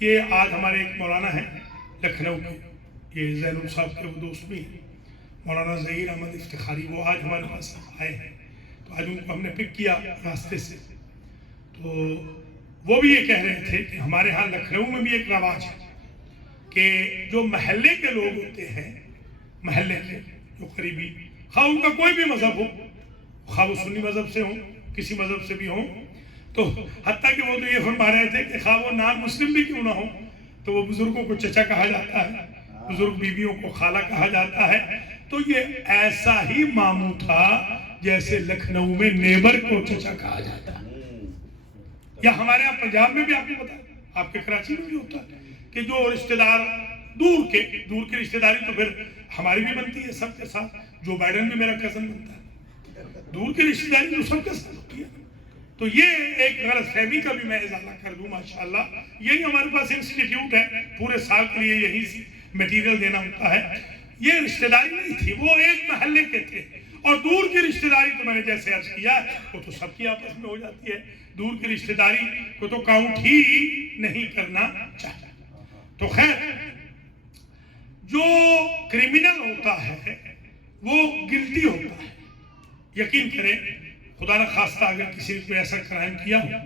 یہ آج ہمارے ایک مولانا ہیں لکھنؤ کے، یہ زین صاحب کے وہ دوست بھی ہیں، مولانا ظہیر احمد افتخاری، وہ آج ہمارے پاس آئے ہیں، تو آج ان کو ہم نے پک کیا راستے سے، تو وہ بھی یہ کہہ رہے تھے کہ ہمارے ہاں لکھنؤ میں بھی ایک رواج ہے کہ جو محلے کے لوگ ہوتے ہیں، محلے کے جو قریبی، خواہ ان کا کوئی بھی مذہب ہو، خواہ وہ سنی مذہب سے ہوں، کسی مذہب سے بھی ہوں، تو حتیٰ کہ وہ تو یہ فرما رہے تھے کہ خواہ وہ نان مسلم بھی کیوں نہ ہو، تو وہ بزرگوں کو چچا کہا جاتا ہے، بزرگ بیویوں کو خالہ کہا جاتا ہے۔ تو یہ ایسا ہی ماموں تھا جیسے لکھنؤ میں نیبر کو چچا کہا جاتا ہے، یا ہمارے یہاں پنجاب میں بھی آپ کو پتا ہے، آپ کے کراچی میں بھی ہوتا ہے کہ جو رشتہ دار دور کی رشتہ داری تو پھر ہماری بھی بنتی ہے سب کے ساتھ۔ جو بائیڈن بھی میرا کزن بنتا ہے، دور کی رشتہ داری جو سب کے ساتھ ہوتی ہے۔ تو یہ ایک غلط فہمی کا بھی میں اضافہ کر دوں، ماشاءاللہ یہی ہمارے پاس انسٹیٹیوٹ ہے، پورے سال کے لیے یہی میٹیریل دینا ہوتا ہے۔ یہ رشتہ داری نہیں تھی، وہ ایک محلے کے تھے، اور دور کی رشتہ داری تو میں نے جیسے عرض کیا وہ تو سب کی آپس میں ہو جاتی ہے، دور کی رشتہ داری کو تو کاؤنٹ ہی نہیں کرنا چاہتا۔ تو خیر، جو کرمینل ہوتا ہے وہ گلٹی ہوتا ہے، یقین کریں، خدا نہ خواستہ اگر کسی نے کوئی ایسا کرائم کیا ہو،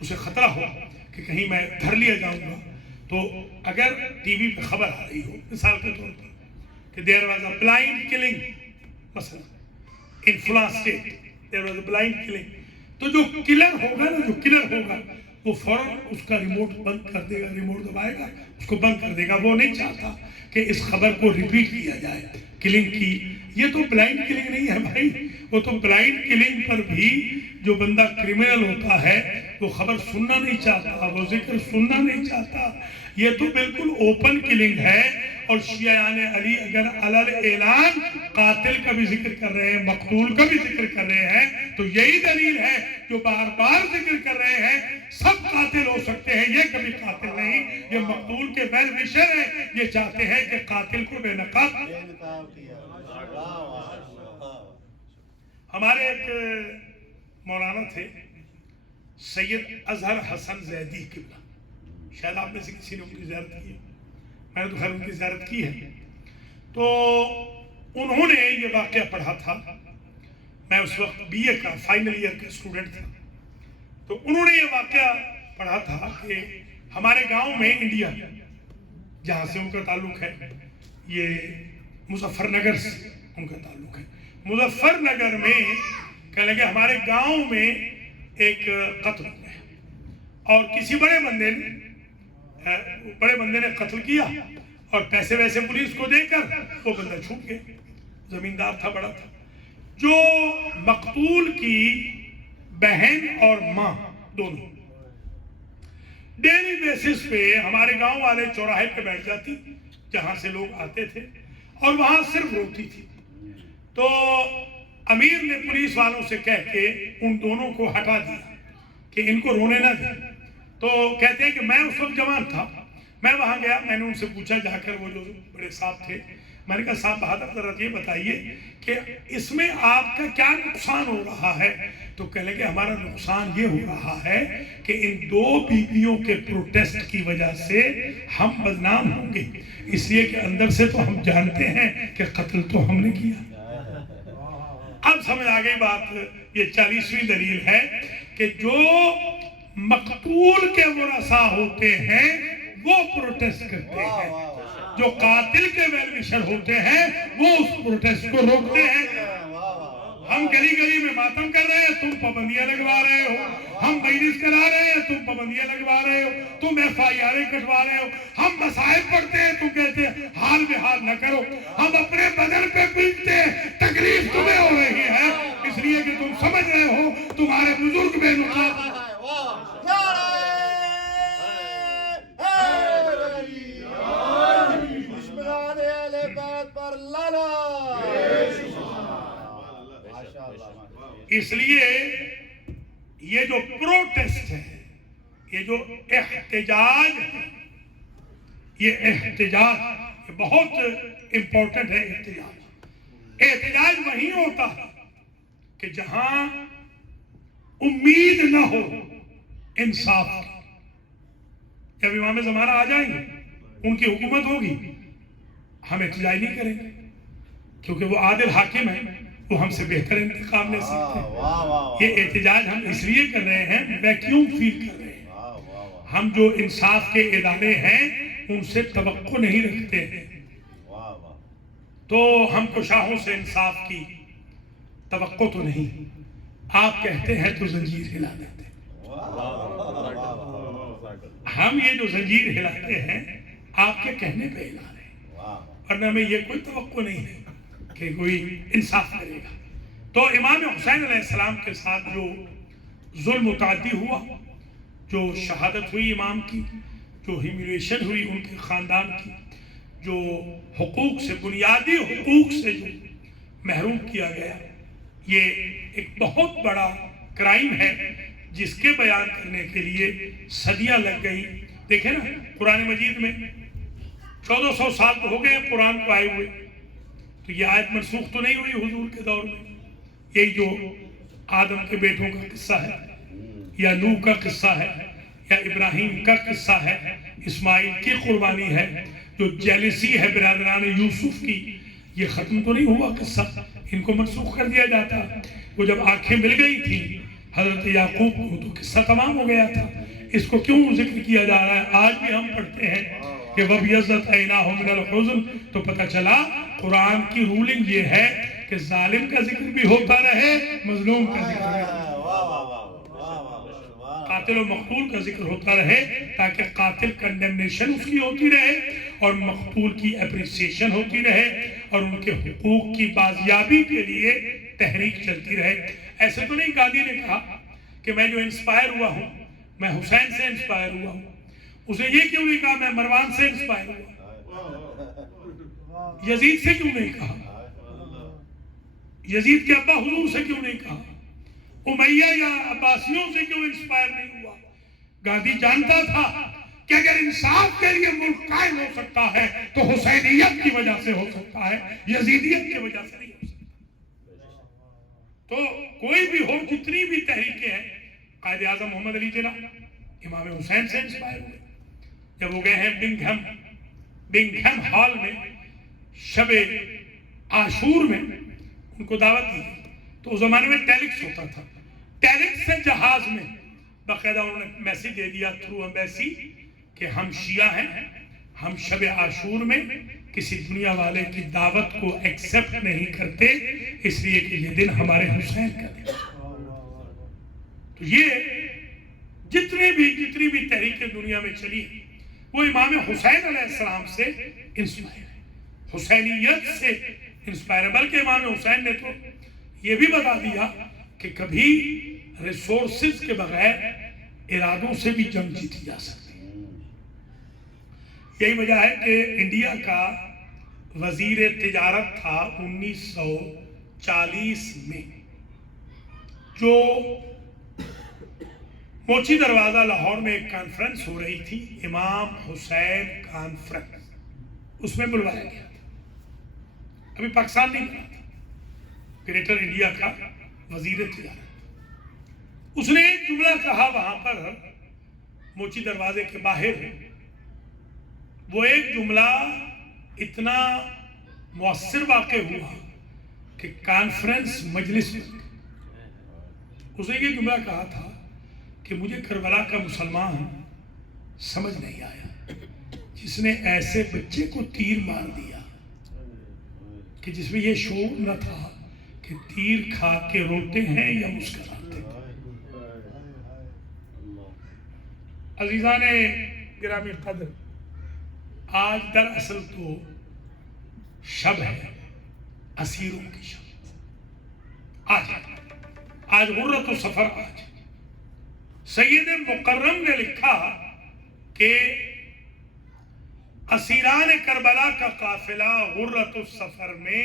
اسے خطرہ ہو کہ کہیں میں دھر لیا جاؤں گا، تو اگر ٹی وی پہ خبر آ رہی ہو مثال کے طور پر کہ there was a blind killing, مثلا ان فلاں state there was a blind killing, تو جو کلر ہوگا وہ فوراً اس کا ریموٹ بند کر دے گا، ریموٹ دبائے گا، اس کو بند کر دے گا۔ وہ نہیں چاہتا کہ اس خبر کو ریپیٹ کیا جائے کلنگ کی۔ یہ تو بلائنڈ کلنگ نہیں ہے بھائی، وہ تو بلائنڈ کلنگ پر بھی جو بندہ کرمینل ہوتا ہے وہ خبر سننا نہیں چاہتا، وہ ذکر سننا نہیں چاہتا۔ یہ تو بالکل اوپن کلنگ ہے، اور شیعان علی اگر علل اعلان قاتل کا بھی ذکر کر رہے ہیں، مقتول کا بھی ذکر کر رہے ہیں، تو یہی دلیل ہے جو بار بار ذکر کر رہے ہیں سب قاتل ہو سکتے ہیں، یہ کبھی قاتل نہیں، یہ مقتول کے ویل وشر ہیں، یہ چاہتے ہیں کہ قاتل کو بے نقاب۔ ہمارے ایک مولانا تھے سید اظہر حسن زیدی قبلہ، شاید آپ میں سے کسی نے ان کی زیارت کی ہے، میں نے تو خیر ان کی زیارت کی ہے۔ تو انہوں نے یہ واقعہ پڑھا تھا، میں اس وقت بی اے کا فائنل ایئر کا اسٹوڈنٹ تھا، تو انہوں نے یہ واقعہ پڑھا تھا کہ ہمارے گاؤں میں، انڈیا جہاں سے ان کا تعلق ہے، یہ مظفر نگر سے ان کا تعلق ہے، مظفر نگر میں کہنے لگے ہمارے گاؤں میں ایک قتل ہوا ہے، اور کسی بڑے بندے نے قتل کیا، اور پیسے ویسے پولیس کو دے کر وہ بندہ چھوٹ گیا، زمیندار تھا، بڑا تھا۔ جو مقتول کی بہن اور ماں دونوں ڈیلی بیسس پہ ہمارے گاؤں والے چوراہے پہ بیٹھ جاتی جہاں سے لوگ آتے تھے، اور وہاں صرف روتی تھی۔ تو امیر نے پولیس والوں سے کہہ کے ان دونوں کو ہٹا دیا کہ ان کو رونے نہ دیں۔ تو کہتے ہیں کہ میں اس وقت جوان تھا، میں وہاں گیا، میں نے ان سے پوچھا جا کر، وہ جو بڑے صاحب تھے، میں نے کہا صاحب بہادر ذرا یہ بتائیے کہ اس میں آپ کا کیا نقصان ہو رہا ہے؟ تو کہنے لگے ہمارا نقصان یہ ہو رہا ہے کہ ان دو بیویوں کے پروٹیسٹ کی وجہ سے ہم بدنام ہوں گے، اس لیے کہ اندر سے تو ہم جانتے ہیں کہ قتل تو ہم نے کیا۔ اب سمجھ آ گئی بات، یہ 40ویں دلیل ہے کہ جو مقتول کے ورثاء ہوتے ہیں وہ پروٹیسٹ کرتے ہیں، جو قاتل کے ویل وشر ہوتے ہیں وہ اس پروٹیسٹ کو روکتے ہیں۔ ہم گلی گلی میں ماتم کر رہے ہیں، تم پابندیاں لگوا رہے ہو، ہم مجلس کرا رہے ہیں، تم پابندیاں لگوا رہے ہو، تم FIR کٹوا رہے ہو، ہم مصائب پڑھتے ہیں، تم کہتے ہیں حال بحال نہ کرو، ہم اپنے بدن پہ پیٹتے ہیں، تکلیف تمہیں ہو رہی ہے اس لیے کہ تم سمجھ رہے ہو تمہارے بزرگ بے نقاب دشمنان اہل بیت پر لعنت۔ اس لیے یہ جو پروٹیسٹ ہے، یہ جو احتجاج ہے، یہ احتجاج بہت امپورٹنٹ ہے۔ احتجاج وہیں ہوتا ہے کہ جہاں امید نہ ہو انصاف کی۔ جب امام زمانہ آ جائیں گے، ان کی حکومت ہوگی، ہم احتجاج نہیں کریں گے کیونکہ وہ عادل حاکم ہیں، وہ ہم سے بہتر انتقام لے سکتے ہیں۔ یہ احتجاج ہم اس لیے کر رہے ہیں، ویکیوم فیل کر رہے ہیں۔ ہم جو انصاف کے ادارے ہیں ان سے توقع نہیں رکھتے ہیں، تو ہم کو شاہوں سے انصاف کی توقع تو نہیں۔ آپ کہتے ہیں تو زنجیر ہلا دیتے ہیں۔ ہم یہ جو زنجیر ہلاتے ہیں آپ کے کہنے پہ ہلا رہے ہیں، ورنہ ہمیں یہ کوئی توقع نہیں ہے کہ کوئی انصاف کرے گا۔ تو امام حسین علیہ السلام کے ساتھ جو ظلم متعدی ہوا، جو شہادت ہوئی امام کی، جو ہیمیلیشن ہوئی ان کے خاندان کی، جو حقوق سے، بنیادی حقوق سے جو محروم کیا گیا، یہ ایک بہت بڑا کرائم ہے جس کے بیان کرنے کے لیے صدیاں لگ گئی۔ دیکھیں نا قرآن مجید میں 1400 سال تو ہو گئے قرآن کو آئے ہوئے، تو یہ آیت منسوخ تو نہیں ہوئی حضور کے دور میں۔ یہی جو آدم کے بیٹوں کا قصہ ہے، یا نوح کا قصہ ہے، یا ابراہیم کا قصہ ہے، اسماعیل کی قربانی ہے، جو جیلسی ہے برادران یوسف کی، یہ ختم تو نہیں ہوا قصہ، ان کو منسوخ کر دیا جاتا۔ وہ جب آنکھیں مل گئی تھی حضرت یعقوب کو تو قصہ تمام ہو گیا تھا۔ اس کو کیوں ذکر کیا جا رہا ہے؟ آج بھی ہم پڑھتے ہیں کہ وَبْيَضَّتْ عَيْنَاهُ مِنَ الْحُزْنِ، تو پتہ چلا قرآن کی رولنگ یہ ہے کہ ظالم کا ذکر بھی ہوتا رہے، مظلوم کا ذکر بھی ہوتا رہے، قاتل و مقتول کا ذکر ہوتا رہے، تاکہ قاتل کنڈیمنیشن اس کی ہوتی رہے اور مقتول کی اپریسیشن ہوتی رہے اور ان کے حقوق کی بازیابی کے لیے تحریک چلتی رہے۔ ایسے تو نہیں گاندھی نے کہا کہ میں جو انسپائر ہوا ہوں میں حسین سے انسپائر ہوا ہوں، اسے یہ کیوں نہیں کہا میں مروان سے انسپائر ہوا، یزید سے کیوں نہیں کہا، یزید کے ابا حضور سے کیوں نہیں کہا، امیہ یا عباسیوں سے کیوں انسپائر نہیں ہوا؟ گاندھی جانتا تھا کہ اگر انصاف کے لیے ملک قائم ہو سکتا ہے تو حسینیت کی وجہ سے ہو سکتا ہے، یزیدیت کی وجہ سے نہیں ہو سکتا۔ تو کوئی بھی ہو، جتنی بھی تحریکیں ہیں، قائد اعظم محمد علی جناح امام حسین سے انسپائر ہوئے۔ جب وہ گئے ہیں بنگھم ہال میں شب عاشور میں، ان کو دعوت دی گئی، تو اس زمانے میں ٹیلکس ہوتا تھا، ٹیلکس سے جہاز میں باقاعدہ انہوں نے میسیج دے دیا تھرو ایمبیسی کہ ہم شیعہ ہیں، ہم شب عاشور میں کسی دنیا والے کی دعوت کو ایکسپٹ نہیں کرتے، اس لیے کہ یہ دن ہمارے حسین کا دن۔ تو یہ جتنی بھی تحریکیں دنیا میں چلی وہ امام حسین علیہ السلام سے انسپائر ہے، حسینیت سے انسپائر ہے۔ بلکہ امام حسین نے تو یہ بھی بتا دیا کہ کبھی ریسورسز کے بغیر ارادوں سے بھی جنگ جیتی جا سکتی ہے۔ یہی وجہ ہے کہ انڈیا کا وزیر تجارت تھا 1940 میں، جو موچی دروازہ لاہور میں ایک کانفرنس ہو رہی تھی، امام حسین کانفرنس، اس میں بلوایا گیا تھا۔ ابھی پاکستان نہیں بنا تھا، گریٹر انڈیا کا وزیر تجارت۔ اس نے ایک جملہ کہا وہاں پر موچی دروازے کے باہر، وہ ایک جملہ اتنا مؤثر واقع ہوا کہ کانفرنس مجلس میں اس نے یہ جملہ کہا تھا کہ مجھے کربلا کا مسلمان سمجھ نہیں آیا جس نے ایسے بچے کو تیر مار دیا کہ جس میں یہ شعور نہ تھا کہ تیر کھا کے روتے ہیں یا مسکراتے ہیں؟ عزیزان گرامی قدر، آج دراصل تو شب ہے اسیروں کی شب، آج غرۃ السفر، آج سید مکرم نے لکھا کہ اسیران کربلا کا قافلہ غرۃ السفر میں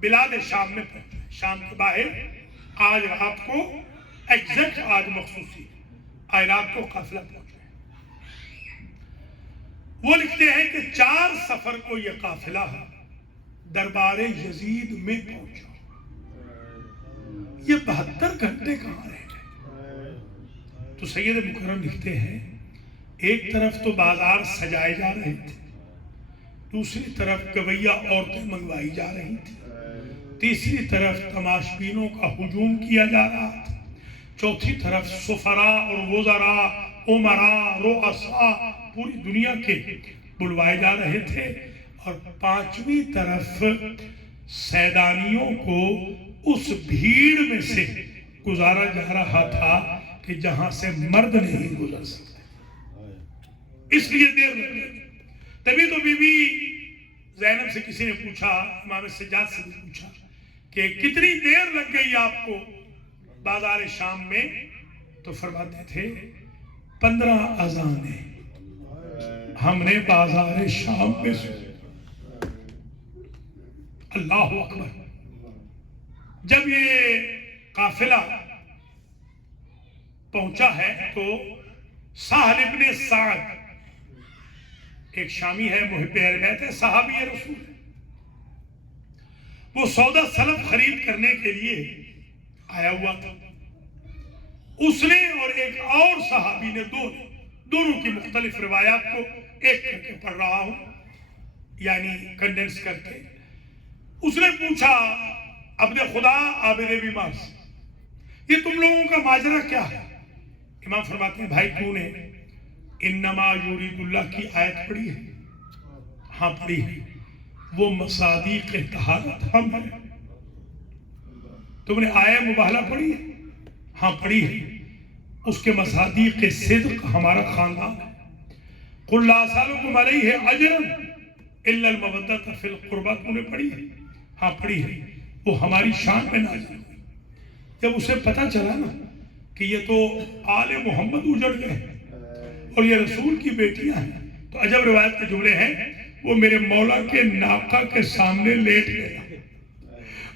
بلاد شام میں پہنچا، شام کے باہر آج رات کو ایگزیکٹ، آج مخصوصی آج رات کو قافلہ پہنچا ہے۔ وہ لکھتے ہیں کہ 4 سفر کو یہ قافلہ دربار یزید میں پہنچا، یہ 72 گھنٹے کہاں رہ گئے؟ تو سید مکرم لکھتے ہیں ایک طرف تو بازار سجائے جا رہے تھے، دوسری طرف گویا عورتیں منگوائی جا رہی تھی، تیسری طرف تماشبینوں کا ہجوم کیا جا رہا تھا، چوتھی طرف سفراء اور وزراء، امراء، رؤساء پوری دنیا کے بلوائے جا رہے تھے، اور 5ویں طرف سیدانیوں کو اس بھیڑ میں سے گزارا جا رہا تھا کہ جہاں سے مرد نہیں گزر سکتے، اس لیے دیر لگ گئی۔ تبھی تو بی بی زینب سے کسی نے پوچھا، امام سجاد سے بھی پوچھا کہ کتنی دیر لگ گئی آپ کو بازار شام میں؟ تو فرماتے تھے 15 اذانیں ہم نے بازار شام میں سنی۔ اللہ اکبر۔ جب یہ قافلہ پہنچا ہے تو سہل ابن سعد، ایک شامی ہے، محب اہل بیت ہے، صحابی رسول ہے، وہ سودا سلف خرید کرنے کے لیے آیا ہوا تھا۔ اس نے اور ایک اور صحابی نے دونوں کی مختلف روایات کو ایک کر کے پڑھ رہا ہوں، یعنی کنڈنس کر کے۔ اس نے پوچھا اپنے خدا عابد بیمار سے، یہ تم لوگوں کا ماجرا کیا ہے؟ امام فرماتے ہیں بھائی تو نے انما یرید اللہ کی آیت پڑھی ہے؟ ہاں پڑھی ہے۔ وہ مصادیق طہارت ہم ہے۔ تم نے آیہ مباہلہ پڑھی ہے؟ ہاں پڑھی ہے۔ اس کے مصادیق صدق ہمارا خاندان ہے۔ قل لا اسألکم علیہ اجرا الا المودۃ فی القربى، تم نے پڑھی ہے؟ ہاں پڑھی ہے۔ وہ ہماری شان میں نازل ہوئی۔ جب اسے پتا چلا نا کہ یہ تو آل محمد اجڑ گئے اور یہ رسول کی بیٹیاں ہیں، تو عجب روایت کے جملے ہیں، وہ میرے مولا کے ناقہ کے سامنے لیٹ گیا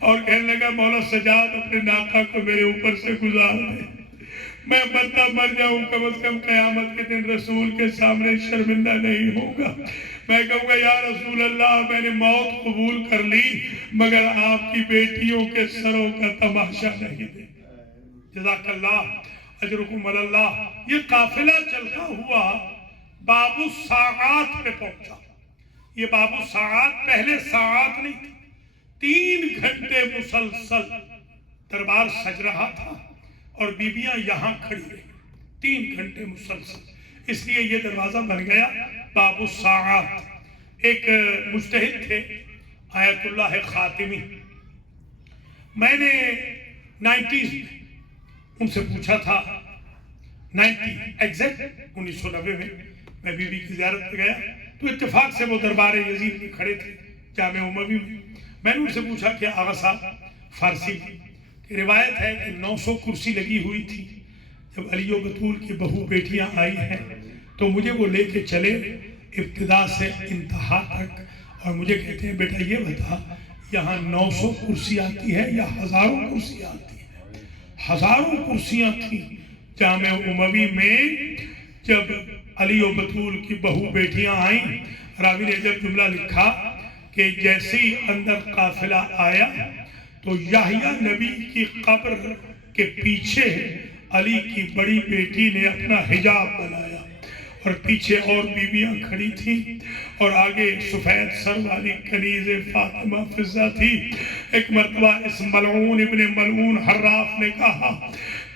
اور کہنے لگا مولا سجاد اپنے ناقہ کو میرے اوپر سے گزار دے، میں مرتا مر جاؤں، کم از کم قیامت کے دن رسول کے سامنے شرمندہ نہیں ہوگا۔ میں کہوں گا یا رسول اللہ میں نے موت قبول کر لی مگر آپ کی بیٹیوں کے سروں کا تماشا نہیں دے۔ جزاک اللہ اجرکم اللہ۔ یہ قافلہ چلتا ہوا باب الساعات پہ پہنچا۔ یہ باب الساعات پہلے ساعات نہیں تھی، 3 گھنٹے مسلسل دربار سج رہا تھا اور بیویاں یہاں کھڑی رہی 3 گھنٹے مسلسل، اس لیے یہ دروازہ بن گیا باب الساعات۔ ایک مجتہد تھے آیت اللہ خاتمی، میں نے 90s میں ان سے پوچھا تھا، 1990 میں بی بی کی زیارت پہ گیا تو اتفاق سے وہ دربار یزید میں کھڑے تھے جامع اموی میں نے ان سے پوچھا کہ آغا صاحب فارسی کی روایت ہے کہ 900 کرسی لگی ہوئی تھی، جب علی و بطول کی بہو بیٹیاں آئی ہیں تو مجھے وہ لے کے چلے ابتدا سے انتہا تک، اور مجھے کہتے ہیں بیٹا یہ بتا یہاں 900 کرسی آتی ہے یا ہزاروں کرسی آتی ہے؟ ہزاروں کرسیاں تھیں جامع اموی میں۔ جب علی و بطول کی بہو بیٹیاں آئیں، راوی نے جب جملہ لکھا کہ جیسے ہی اندر قافلہ آیا تو یحییٰ نبی کی قبر کے پیچھے علی کی بڑی بیٹی نے اپنا حجاب بنایا اور پیچھے اور بیویاں کھڑی تھیں اور آگے سفید سر والی کنیز فاطمہ فضہ تھی۔ ایک مرتبہ اس ملعون ابن ملعون حراف نے کہا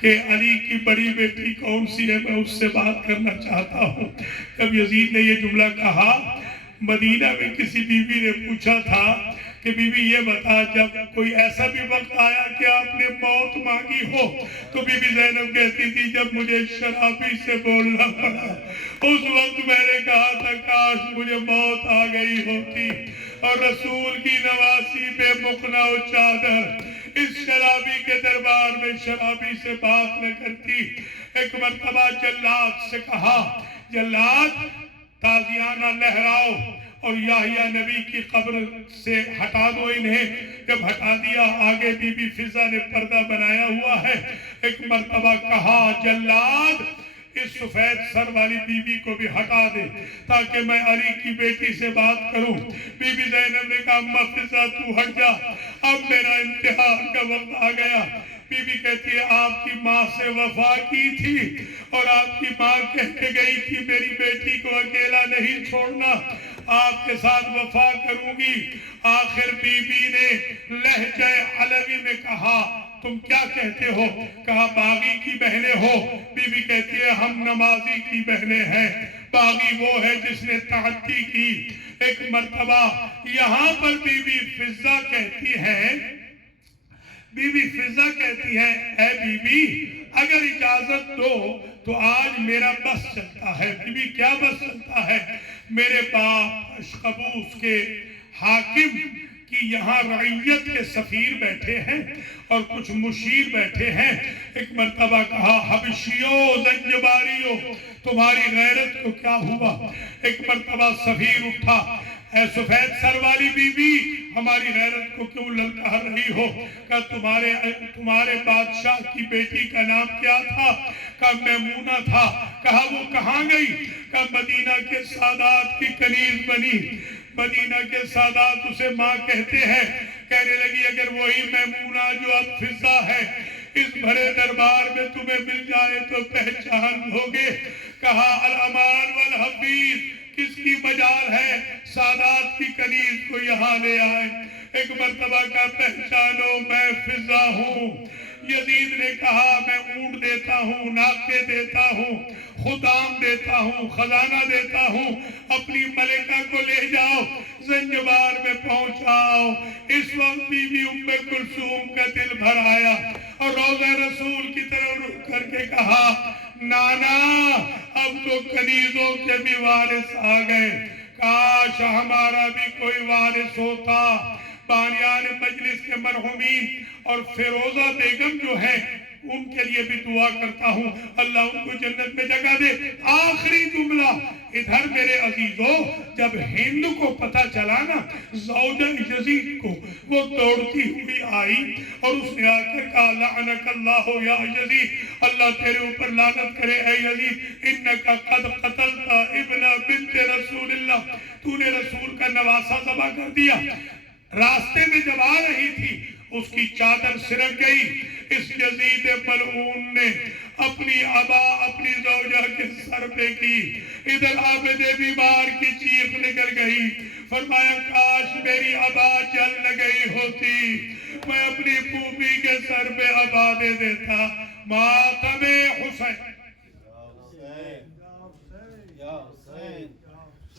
کہ علی کی بڑی بیٹی کون سی ہے، میں اس سے بات کرنا چاہتا ہوں۔ جب یزید نے یہ جملہ کہا، مدینہ میں کسی بیوی نے پوچھا تھا کہ بی بی یہ بتا جب کوئی ایسا بھی وقت آیا کہ آپ نے موت مانگی ہو تو بی بی زینب کہتی تھی جب مجھے شرابی سے بولنا پڑا اس وقت میں نے کہا تھا کاش مجھے موت آ گئی ہوتی اور رسول کی نواسی پہ مقنا و چادر اس شرابی کے دربار میں شرابی سے بات نہ کرتی۔ ایک مرتبہ جلاد سے کہا جلاد تازیانہ لہراؤ اور یحییٰ نبی کی قبر سے ہٹا دو انہیں۔ جب ہٹا دیا آگے بی بی فضہ نے پردہ بنایا ہوا ہے۔ ایک مرتبہ کہا جلاد اس سفید سر والی بی بی کو بھی ہٹا دے تاکہ میں علی کی بیٹی سے بات کروں۔ بی بی زینب نے کہا اماں فضہ تو ہٹ جا، اب میرا امتحان کا وقت آ گیا۔ بی بی کہتی ہے آپ کی ماں سے وفا کی تھی اور آپ کی ماں کہہ کے گئی تھی میری بیٹی کو اکیلا نہیں چھوڑنا، آپ کے ساتھ وفا کروں گی۔ آخر بی بی نے لہجہ علوی میں کہا تم کیا کہتے ہو؟ کہا باغی کی بہنیں ہو؟ بی بی کہتی ہے ہم نمازی کی بہنیں ہیں، باغی وہ ہے جس نے تعدی کی۔ ایک مرتبہ یہاں پر بی بی فضہ کہتی ہے اے بی بی اگر اجازت دو تو آج میرا بس چلتا ہے۔ بی بی کیا بس چلتا ہے؟ میرے باپ اشقبوس کے حاکم کی یہاں رعیت کے سفیر بیٹھے ہیں اور کچھ مشیر بیٹھے ہیں۔ ایک مرتبہ کہا حبشیوں زنجباریوں تمہاری غیرت کو کیا ہوا؟ ایک مرتبہ سفیر اٹھا اے سفید سر والی بی بی ہماری غیرت کو کیوں للکار رہی ہو؟ کہ تمہارے بادشاہ کی بیٹی کا نام کیا تھا؟ کہ میمونہ تھا۔ کہا وہ کہاں گئی؟ کہ مدینہ کے سادات کی کنیز بنی۔ مدینہ کے سادات اسے ماں کہتے ہیں۔ کہنے لگی اگر وہی میمونہ جو اب فضہ ہے اس بھرے دربار میں تمہیں مل جائے تو پہچان لوگے۔ کہا الامان والحفیظ کس کی مجال ہے سادات کی کنیز کو یہاں لے آئے۔ ایک مرتبہ کا پہچانو میں فضہ ہوں۔ یزید نے کہا میں اونٹ دیتا ہوں، ناقے دیتا ہوں، خدام دیتا ہوں، خزانہ دیتا ہوں، اپنی ملکہ کو لے جاؤ زنجبار میں پہنچاؤ۔ اس وقت بی بی ام کلثوم کا دل بھر آیا اور روضہ رسول کی طرف رخ کر کے کہا نانا اب تو کنیزوں کے بھی وارث آ گئے، کاش ہمارا بھی کوئی وارث ہوتا۔ بانیان مجلس کے مرحومین اور فیروزہ بیگم جو ہیں ان کے لیے بھی دعا کرتا ہوں اللہ ان کو جنت میں جگہ دے۔ آخری جملہ ادھر میرے عزیزوں جب ہند کو پتہ چلا نا زوجہ یزید کو وہ دوڑتی ہوئی آئی اور اس نے آ کر کہا لعنک اللہ یا یزید اللہ تیرے اوپر لعنت کرے اے یزید انکا قد قتلت ابن بنت رسول اللہ تو نے رسول کا نواسہ ذبح کر دیا۔ راستے میں جب آ رہی تھی اس کی چادر سرک گئی۔ اس یزید ملعون نے اپنی عبا اپنی زوجہ کے سر پہ کی۔ ادھر عابد بیمار کی چیخ نکل گئی، فرمایا کاش میری عبا جل نہ گئی ہوتی، میں اپنی پھوپھی کے سر پہ عبا دے دیتا۔ ماتم حسین